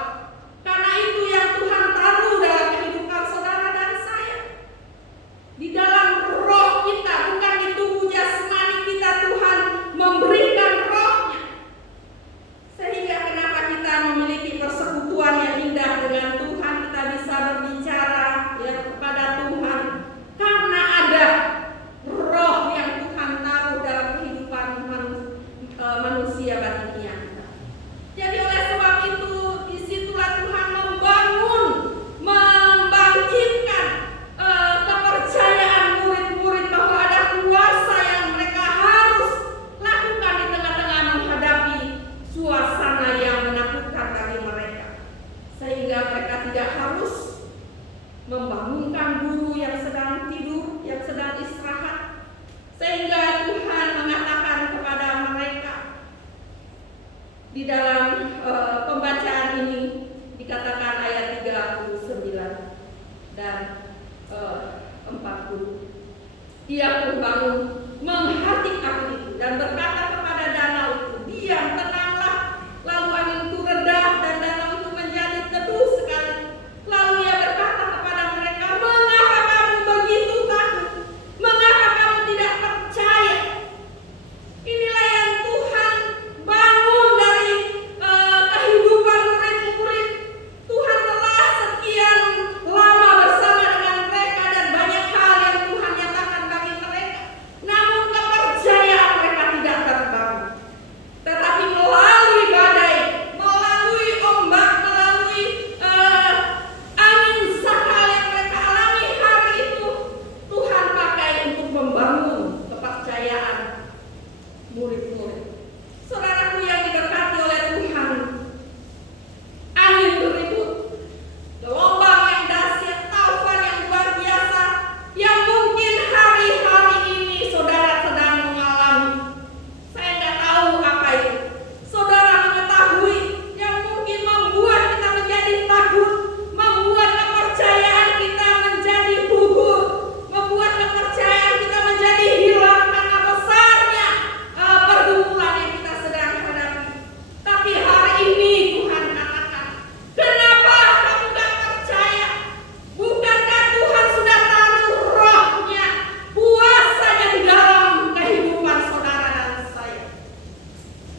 Karena itu yang Tuhan taruh dalam kehidupan saudara dan saya. Di dalam roh kita, bukan di tubuh jasmani kita, Tuhan memberikan rohnya. Sehingga kenapa kita memiliki persekutuan yang indah dengan Tuhan, kita bisa berbicara ya kepada Tuhan, karena ada roh yang Tuhan taruh dalam kehidupan manusia batinnya. Jadi oleh sebab itu, disitulah Tuhan membangun, membangkitkan kepercayaan murid-murid bahwa ada kuasa yang mereka harus lakukan di tengah-tengah menghadapi suasana yang menakutkan bagi mereka, sehingga mereka tidak harus membangunkan guru yang sedang tidur, yang sedang istirahat. Sehingga Tuhan mengatakan kepada mereka di dalam pembacaan ini, dikatakan ayat 39 dan 40. Dia pun bangun menghatik aku itu dan berkata kepada danau itu, diam, tenanglah. Lalu angin itu reda dan danau itu menjadi teduh sekali. Lalu ia berkata kepada mereka, mengapa kamu begitu takut? Mengapa kamu tidak percaya? Inilah yang Tuhan bangun dari kehidupan murid-murid. Tuhan telah sekian lama bersama dengan mereka dan banyak hal yang Tuhan nyatakan bagi mereka. Namun kepercayaan mereka tidak terbangun. Tetapi melalui badai, melalui ombak, melalui angin sakal yang mereka alami hari itu, Tuhan pakai untuk membangun kepercayaan murid-murid. Saudaraku yang diberkati oleh Tuhan, angin beribut, gelombang yang dahsyat, taufan yang luar biasa, yang mungkin hari-hari ini saudara sedang mengalami. Saya nggak tahu apa itu. Saudara mengetahui yang mungkin membuat kita menjadi takut, membuat kepercayaan kita menjadi gugur, membuat kepercayaan kita menjadi hilang karena besarnya pergumulan yang kita sedang hadapi. Tapi hari ini Tuhan katakan, kenapa kamu gak percaya? Bukankah Tuhan sudah taruh rohnya, kuasanya di dalam kehidupan saudara dan saya?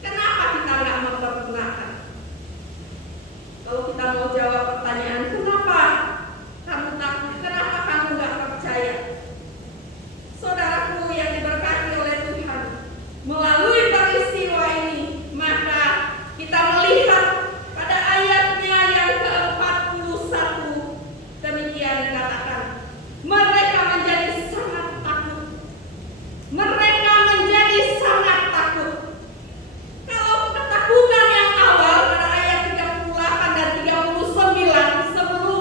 Kenapa kita gak mempergunakan? Kalau kita mau jawab pertanyaan, kenapa kamu takut? Kenapa kamu gak percaya? Saudaraku yang diberkati oleh Tuhan, melalui peristiwa ini, maka kita melihat pada ayatnya yang ke-41, demikian dikatakan, mereka menjadi sangat takut. Mereka menjadi sangat takut. Kalau ketakutan yang awal pada ayat 38 dan 39, sebelum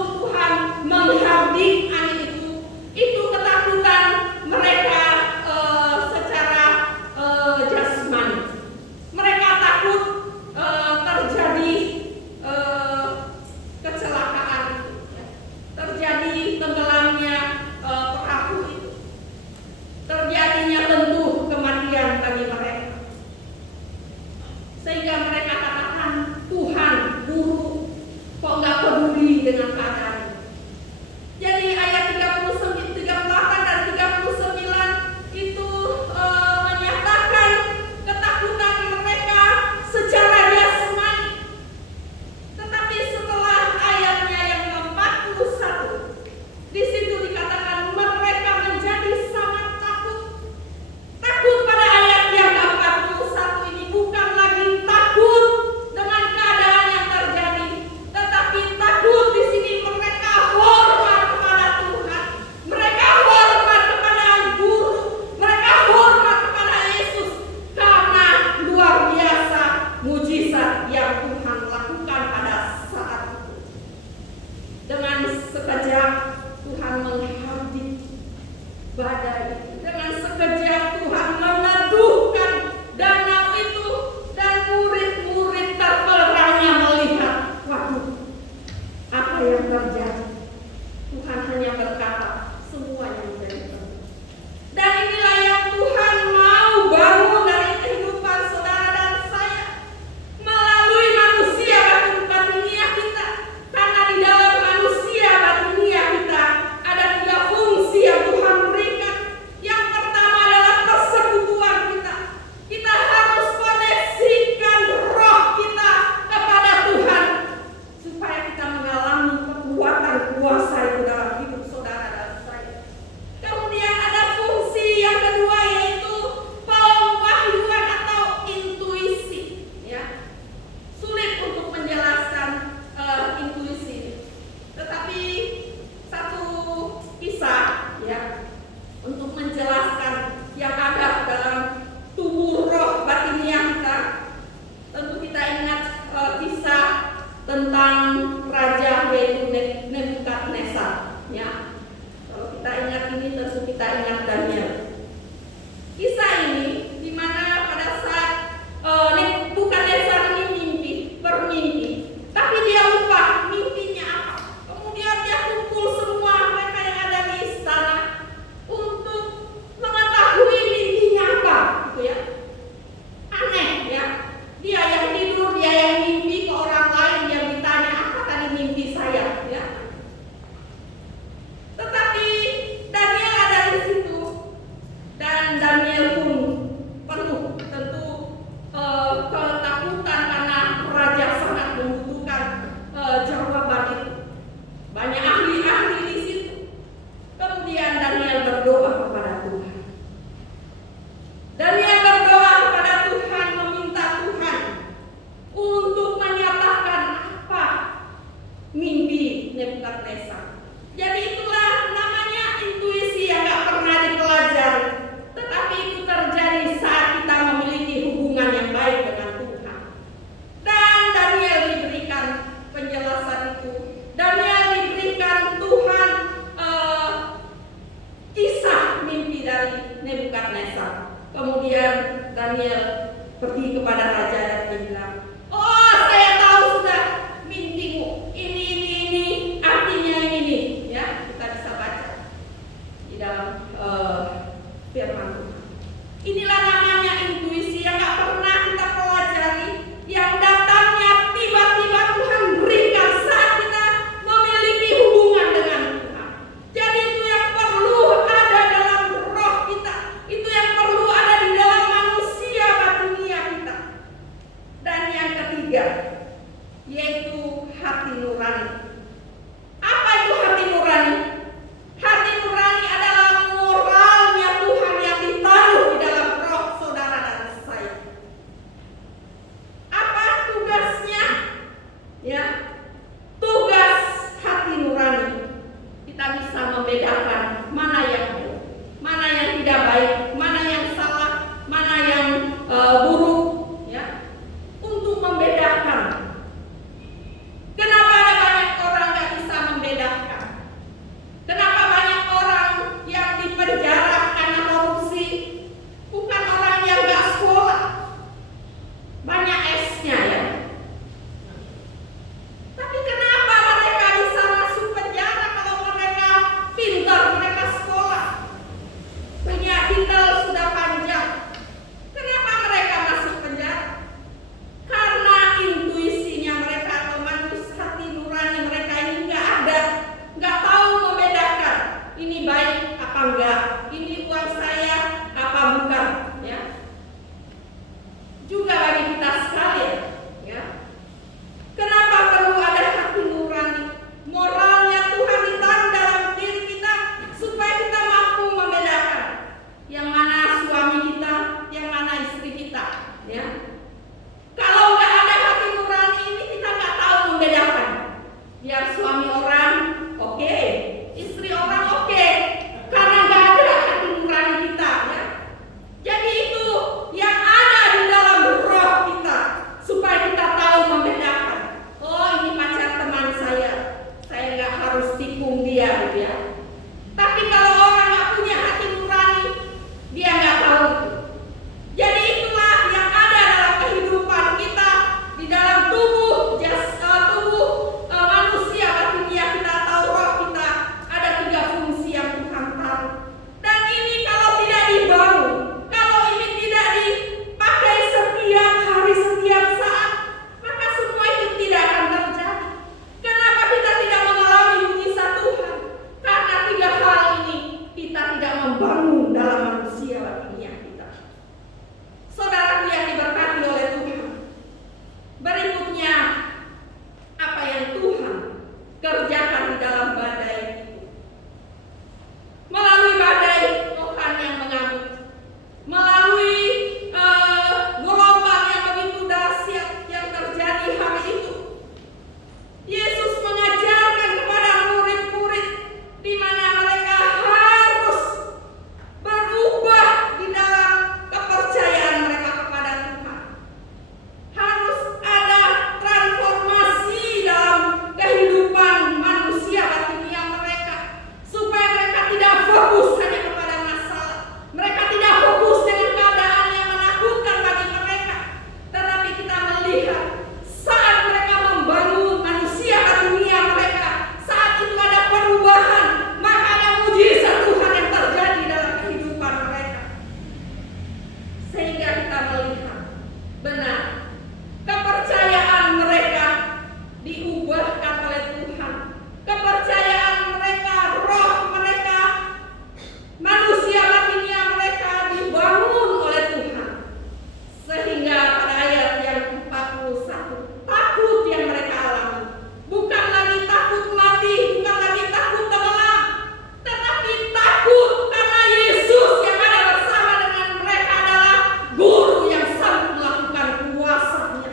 hati nurani. Apa itu hati nurani? Hati nurani adalah moralnya Tuhan yang ditaruh di dalam roh saudara dan saya. Apa tugasnya? Ya, tugas hati nurani. Kita bisa membedakan mana yang baik, mana yang tidak baik, mana yang salah, mana yang buruk, ya. Untuk membedakan. Kenapa ada banyak orang nggak bisa membedakan? Kenapa banyak orang yang dipenjara karena korupsi? Bukan orang yang nggak sekolah, banyak S-nya ya. Tapi kenapa mereka bisa masuk penjara kalau mereka pintar, mereka sekolah, punya tinggal sudah panjang? Kenapa mereka masuk penjara? Karena intuisinya mereka atau manusia hati nurani mereka ini nggak ada, nggak tahu membedakan ini baik apa enggak, ini uang saya apa bukan, ya. Juga bagi kita sekalian, ya. Kenapa perlu ada hati nurani? Moralnya Tuhan ditaruh dalam diri kita supaya kita mampu membedakan yang mana suami kita, yang mana istri kita, ya. Kalau nggak ada hati nurani ini kita nggak tahu membedakan. Biar suami orang oke, istri orang oke, karena nggak ada hati nurani kita, ya. Jadi itu yang ada di dalam roh kita supaya kita tahu membedakan. Oh, ini pacar teman saya nggak harus tikung dia, gitu ya. Tapi kalau orang nggak punya hati nurani, dia nggak tahu itu. Jadi itulah yang ada dalam kehidupan kita di dalam tubuh manusia batinia kita atau roh kita. Ada 3 fungsi yang Tuhan taruh. Dan ini kalau tidak dibangun, kalau ini tidak dipakai setiap hari, setiap saat, maka semua itu tidak akan terjadi. Kenapa kita tidak mengalami mujizat Tuhan? Karena 3 hal ini kita tidak membangun dalam manusia batinia kita. Saudara yang diberkati oleh Tuhan, berikutnya apa yang Tuhan kerjakan di dalam badai itu. Melalui badai Tuhan yang mengamuk, melalui gelombang yang begitu dahsyat yang terjadi hari itu, Yesus mengajarkan kepada murid-murid di mana mereka harus berubah di dalam kepercayaan mereka kepada Tuhan. Harus ada transformasi dalam kehidupan manusia batinia mereka supaya mereka tidak fokus hanya kepada masalah. Mereka tidak fokus dengan keadaan yang menakutkan bagi mereka. Tetapi kita melihat saat mereka membangun manusia batinia mereka, saat itu ada perubahan, maka ada mujizat Tuhan yang terjadi dalam kehidupan mereka. Sehingga kita melihat benar kepercayaan mereka diubahkan oleh Tuhan. Kepercayaan mereka, roh mereka, manusia batinia mereka dibangun oleh Tuhan. Sehingga pada ayat yang 41, takut yang mereka alami bukan lagi takut mati, bukan lagi takut tenggelam, tetapi takut karena Yesus yang ada bersama dengan mereka adalah guru yang sanggup melakukan kuasanya,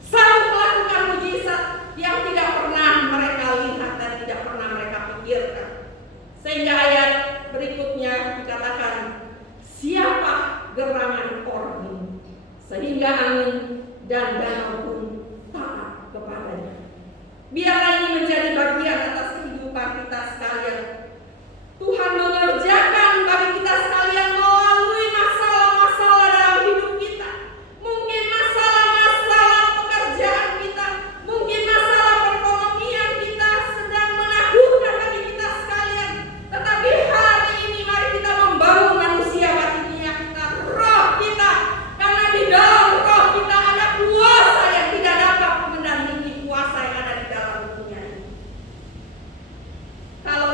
sanggup melakukan mujizat yang tidak pernah mereka lihat dan tidak pernah mereka pikirkan. Sehingga ayat berikutnya dikatakan, siapa gerangan orang ini sehingga angin dan danau pun taat kepadanya. Biarlah ini menjadi bagian atas kehidupan kita sekalian. Tuhan mengerjakan bagi kita sekalian melalui masalah-masalah dalam hidup kita. Mungkin masalah-masalah pekerjaan kita, mungkin masalah perekonomian kita sedang menakutkan bagi kita sekalian. Tetapi hari ini mari kita membangun manusia batinia kita, roh kita. Karena di dalam roh kita ada kuasa yang tidak dapat menandingi kuasa yang ada di dalam dunia ini. Kalau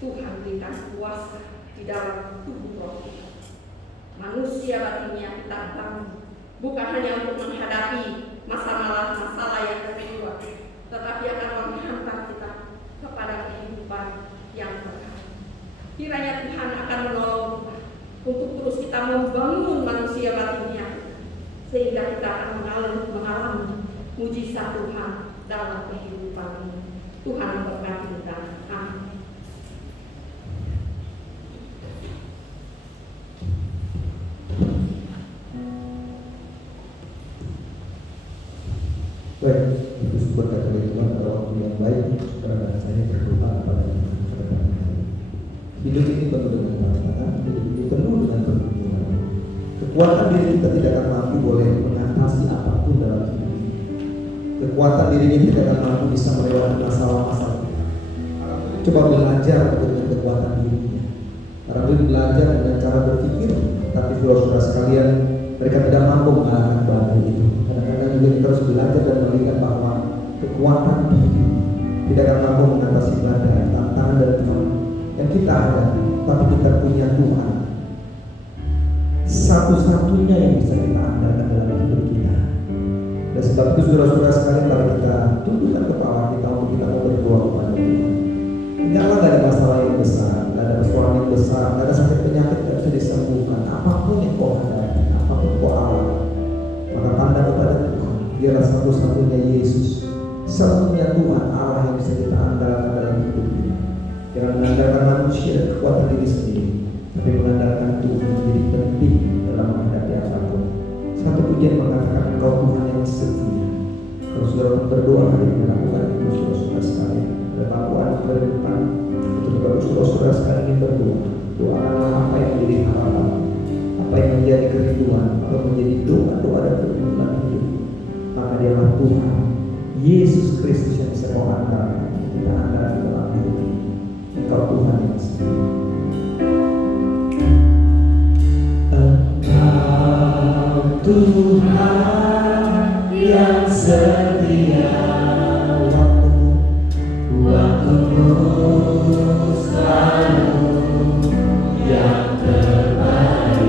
Tuhan berikan kuasa di dalam tubuh roh kita. Manusia batinnya kita bangun, bukan hanya untuk menghadapi masalah yang kedua, tetapi akan menghantar kita kepada kehidupan yang kekal. Kiranya Tuhan akan menolong kita untuk terus kita membangun manusia batinnya, sehingga kita akan mengalami mujizat Tuhan dalam kehidupan ini. Tuhan memberkati kita. Amin. Baik, itu berkat dari Tuhan pada waktu yang baik, saudara dan saya berdoa pada Tuhan. Hidup ini penuh dengan tantangan, hidup ini penuh dengan pergumulan. Kekuatan diri kita tidak akan mampu boleh mengatasi apapun dalam hidup ini. Kekuatan diri ini tidak akan mampu bisa melewati masalah-masalah. Coba belajar dengan kekuatan dirinya. Orang itu belajar dengan cara berpikir, tapi saudara sekalian, mereka tidak mampu mengalahkan badai itu. Kadang-kadang juga kita harus belajar dan melihat bahwa kekuatan diri tidak akan mampu mengatasi badai, tantangan dan Tuhan yang kita hadapi, tapi kita punya Tuhan satu-satunya yang bisa kita andalkan dalam hidup kita. Dan sebab itu saudara-saudara sekalian, mari kita tundukkan kepala kita untuk kita mau berdoa kepada Tuhan. Janganlah dari masalah yang besar, tidak ada persoalan yang besar, tidak ada sakit penyakit yang bisa disembuhkan. Apapun yang kau hadapi, apapun kau alami, maka pandang kepada Tuhan. Dialah satu-satunya Yesus, satunya Tuhan Allah yang bisa kita andalkan dalam hidup ini. Jangan mengandalkan manusia dan kekuatan diri sendiri, tapi mengandalkan Tuhan menjadi penting dalam menghadapi apapun. Satu pujian mengatakan Engkau Tuhan yang setia. Kalau saudara berdoa hari ini, lakukan itu saudara-saudara sekalian. Dan lakukan ke depan. Untuk bagus saudara-saudara sekalian ingin berdoa. Doakanlah apa yang menjadi harapan, apa yang menjadi kerinduan, apa yang menjadi doa-doa dan pergumulan hidup. Maka dialah Tuhan Yesus Kristus yang bisa kau andalkan. Kita andalkan dalam hidup ini. Engkau Tuhan yang setia. Engkau Tuhan yang setia, waktumu selalu yang terbaik.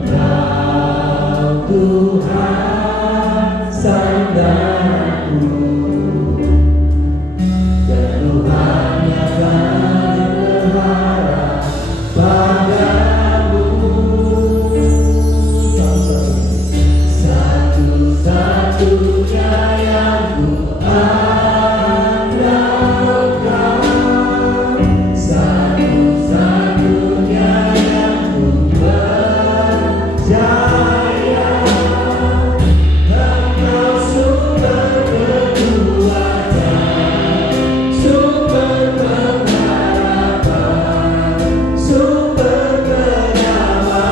Engkau Tuhan sandaranku, dan Tuhan yang kami berharap padamu. Satu-satunya yang ku andalkan, satu-satunya yang ku percaya. Engkau sumber kekuatan, sumber pengharapan, sumber kedamaian.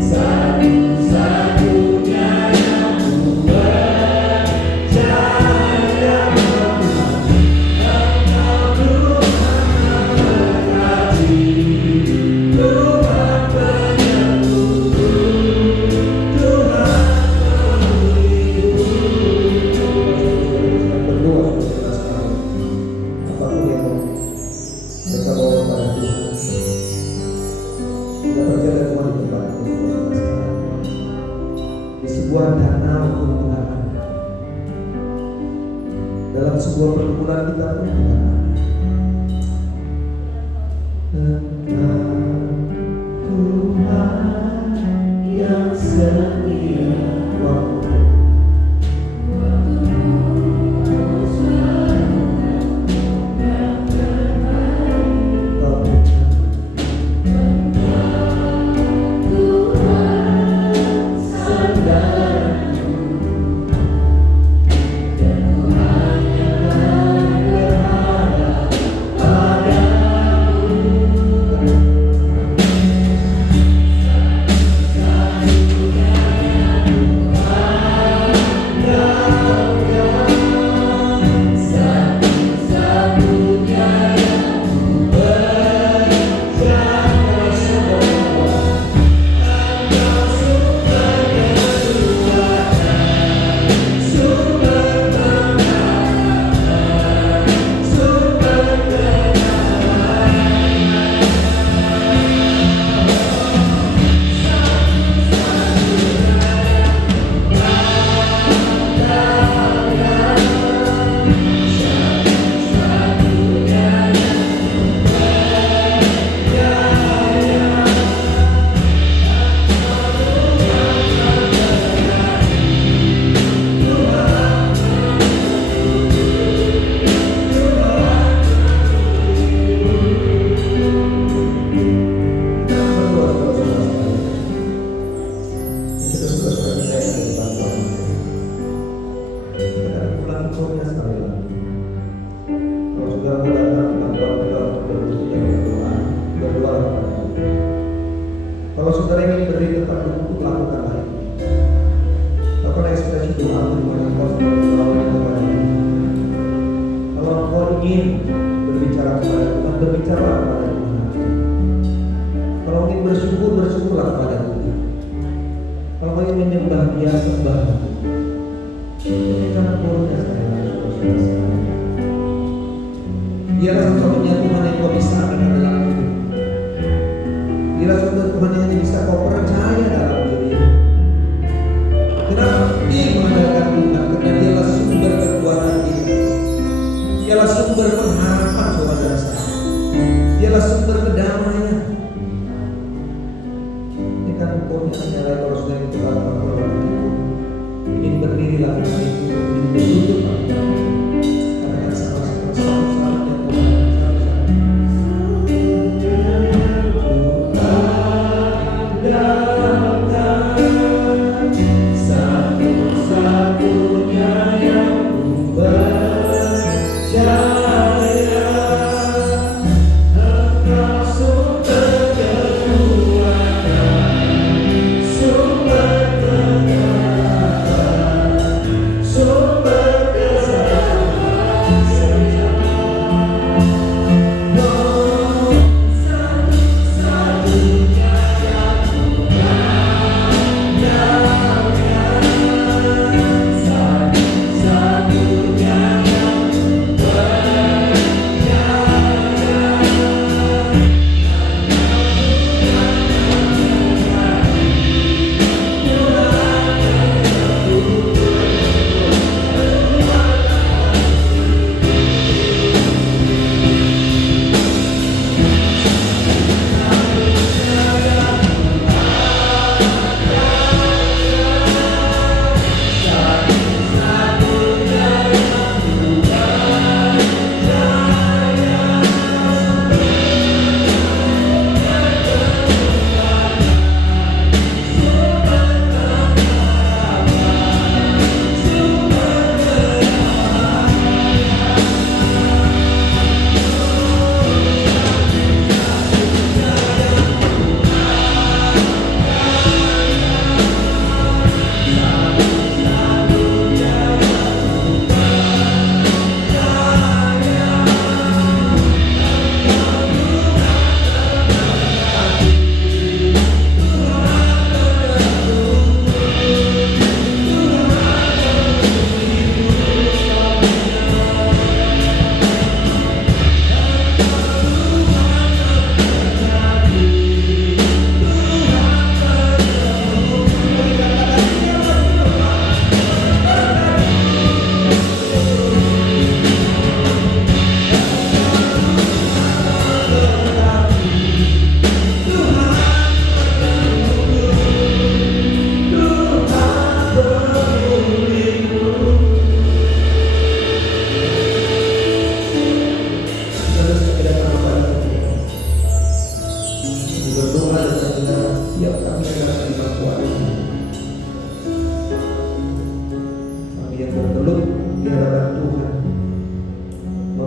Satu-satunya yang ku percaya. Engkau Tuhan memberkati, Tuhan penyembuh, Tuhan Berdoa saudara sekalian. Apapun yang mereka bawa kepada Tuhan, kita percaya Tuhan di tempat ini saudara sekalian. Di sebuah danau pun Tuhan ada. Dalam sebuah pergumulan kita pun Tuhan ada. Engkau Tuhan yang setia, sandaranku, dan Tuhan yang kami berharap padamu. Kalau saudara ingin berdiri tempat duduk, lakukanlah itu. Lakukan ekspresi doa di mana engkau sedang berdoa kepada Tuhan. Kalau engkau ingin berbicara kepada Tuhan, berbicara kepada Tuhan. Kalau ingin bersyukur, bersyukurlah kepada Tuhan. Kalau ingin menyembah Dia, sembah. Ini jangan bodohnya saya. Dialah satu-satunya Tuhan yang kau bisa andalkan dalam hidup. Dialah satu-satunya Tuhan yang bisa kau percaya dalam diri. Kenapa penting mengandalkan Tuhan? Karena Dialah sumber kekuatan kita. Dialah sumber pengharapan saudara saya. Dialah sumber kedamaian. Ini kan pokoknya kalau sudah itu ingin berdiri lakukan itu, ingin berlutut lakukan itu. Karena sama-sama yang satu-satunya yang ku percaya, Engkau sumber kekuatan, sumber kekuatan, sumber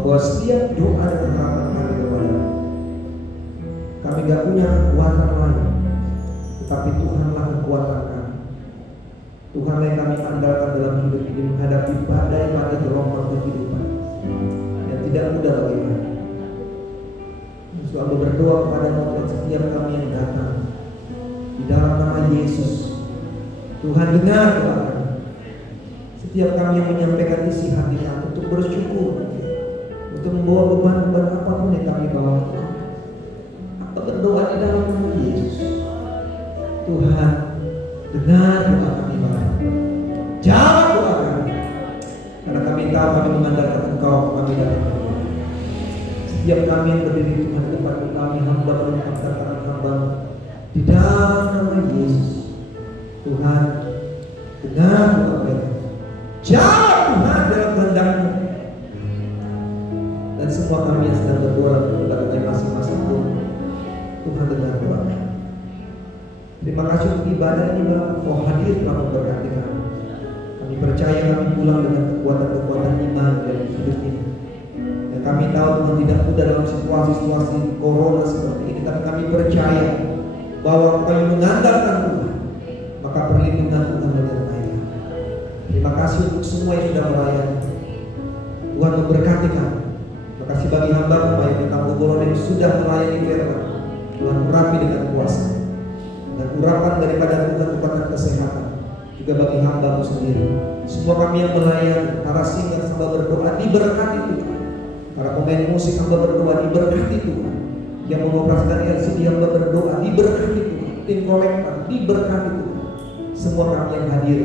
bahwa setiap doa dan harapan kami kepada kami gak punya kekuatan lain, tetapi Tuhanlah kekuatan kami. Tuhanlah yang kami andalkan dalam hidup ini menghadapi badai-badai gelombang kehidupan yang tidak mudah bagi kami. Selalu berdoa kepada Tuhan setiap kami yang datang di dalam nama Yesus. Tuhan dengar doa kami. Setiap kami yang menyampaikan isi hati kami untuk bersyukur, untuk membawa beban-beban apapun yang kami bawa, atau berdoa di dalam nama Yesus. Tuhan dengar doa kami Bapa. Jawab doa kami, karena kami tahu kami mengandalkan Engkau, kami datang. Setiap kami yang berdiri Tuhan di tempat kami, hamba menempatkan tangan hamba di dalam nama Yesus. Tuhan dengar doa mereka. Jawab Tuhan dalam kehendak-Mu. Dan semua kami yang sedang berdoa untuk masing-masing pun, Tuhan dengar doa kami. Terima kasih untuk ibadah ini Bapak. Kau hadir telah memberkati kami. Kami percaya kami pulang dengan kekuatan-kekuatan iman dari hidup ini. Dan kami tahu Tuhan tidak mudah dalam situasi-situasi corona seperti ini, tapi kami percaya bahwa kami mengandalkan Tuhan, maka perlindungan Tuhan menyertai. Terima kasih untuk semua yang sudah melayani. Tuhan memberkati kami. Terima kasih bagi hamba-Mu yang di Kampung Bolon yang sudah melayani firman. Tuhan urapi dengan kuasa. Dan urapan daripada Tuhan merupakan kesehatan. Juga bagi hamba-Mu sendiri. Semua kami yang melayani, para singer hamba berdoa diberkati Tuhan. Para pemain musik hamba berdoa diberkati Tuhan. Yang mengoperasikan LCD hamba berdoa diberkati Tuhan. Tim kolektor diberkati Tuhan. Semua kami yang hadir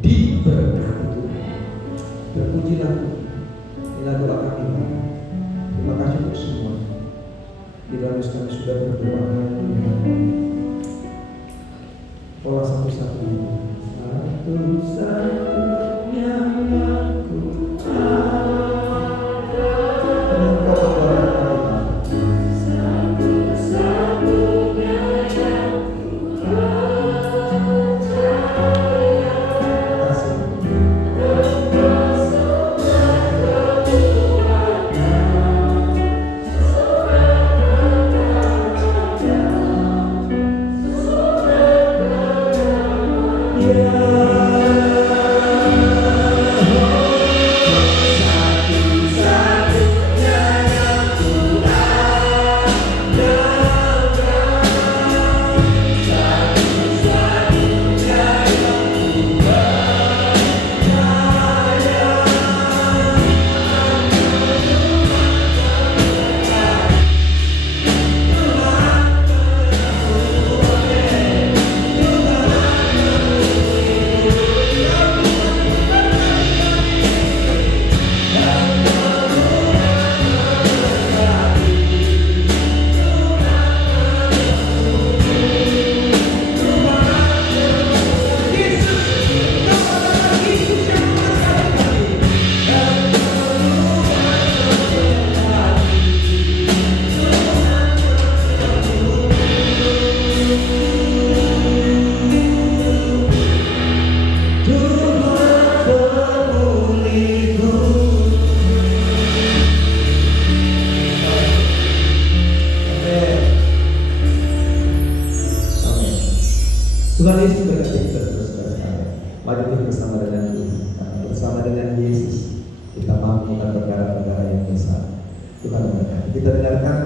diberkati Tuhan. Terpujilah Tuhan. Inilah doa kami. Terima kasih untuk semua. Di dalam kami sudah berdoa. Pola satu-satunya. Satu-satunya aku Tuhan Yesus berkati kita saudara-saudara. Mari kita bersama dengan Tuhan. Bersama dengan Yesus kita mampu melakukan perkara-perkara yang besar. Tuhan memberkati. Kita dengarkan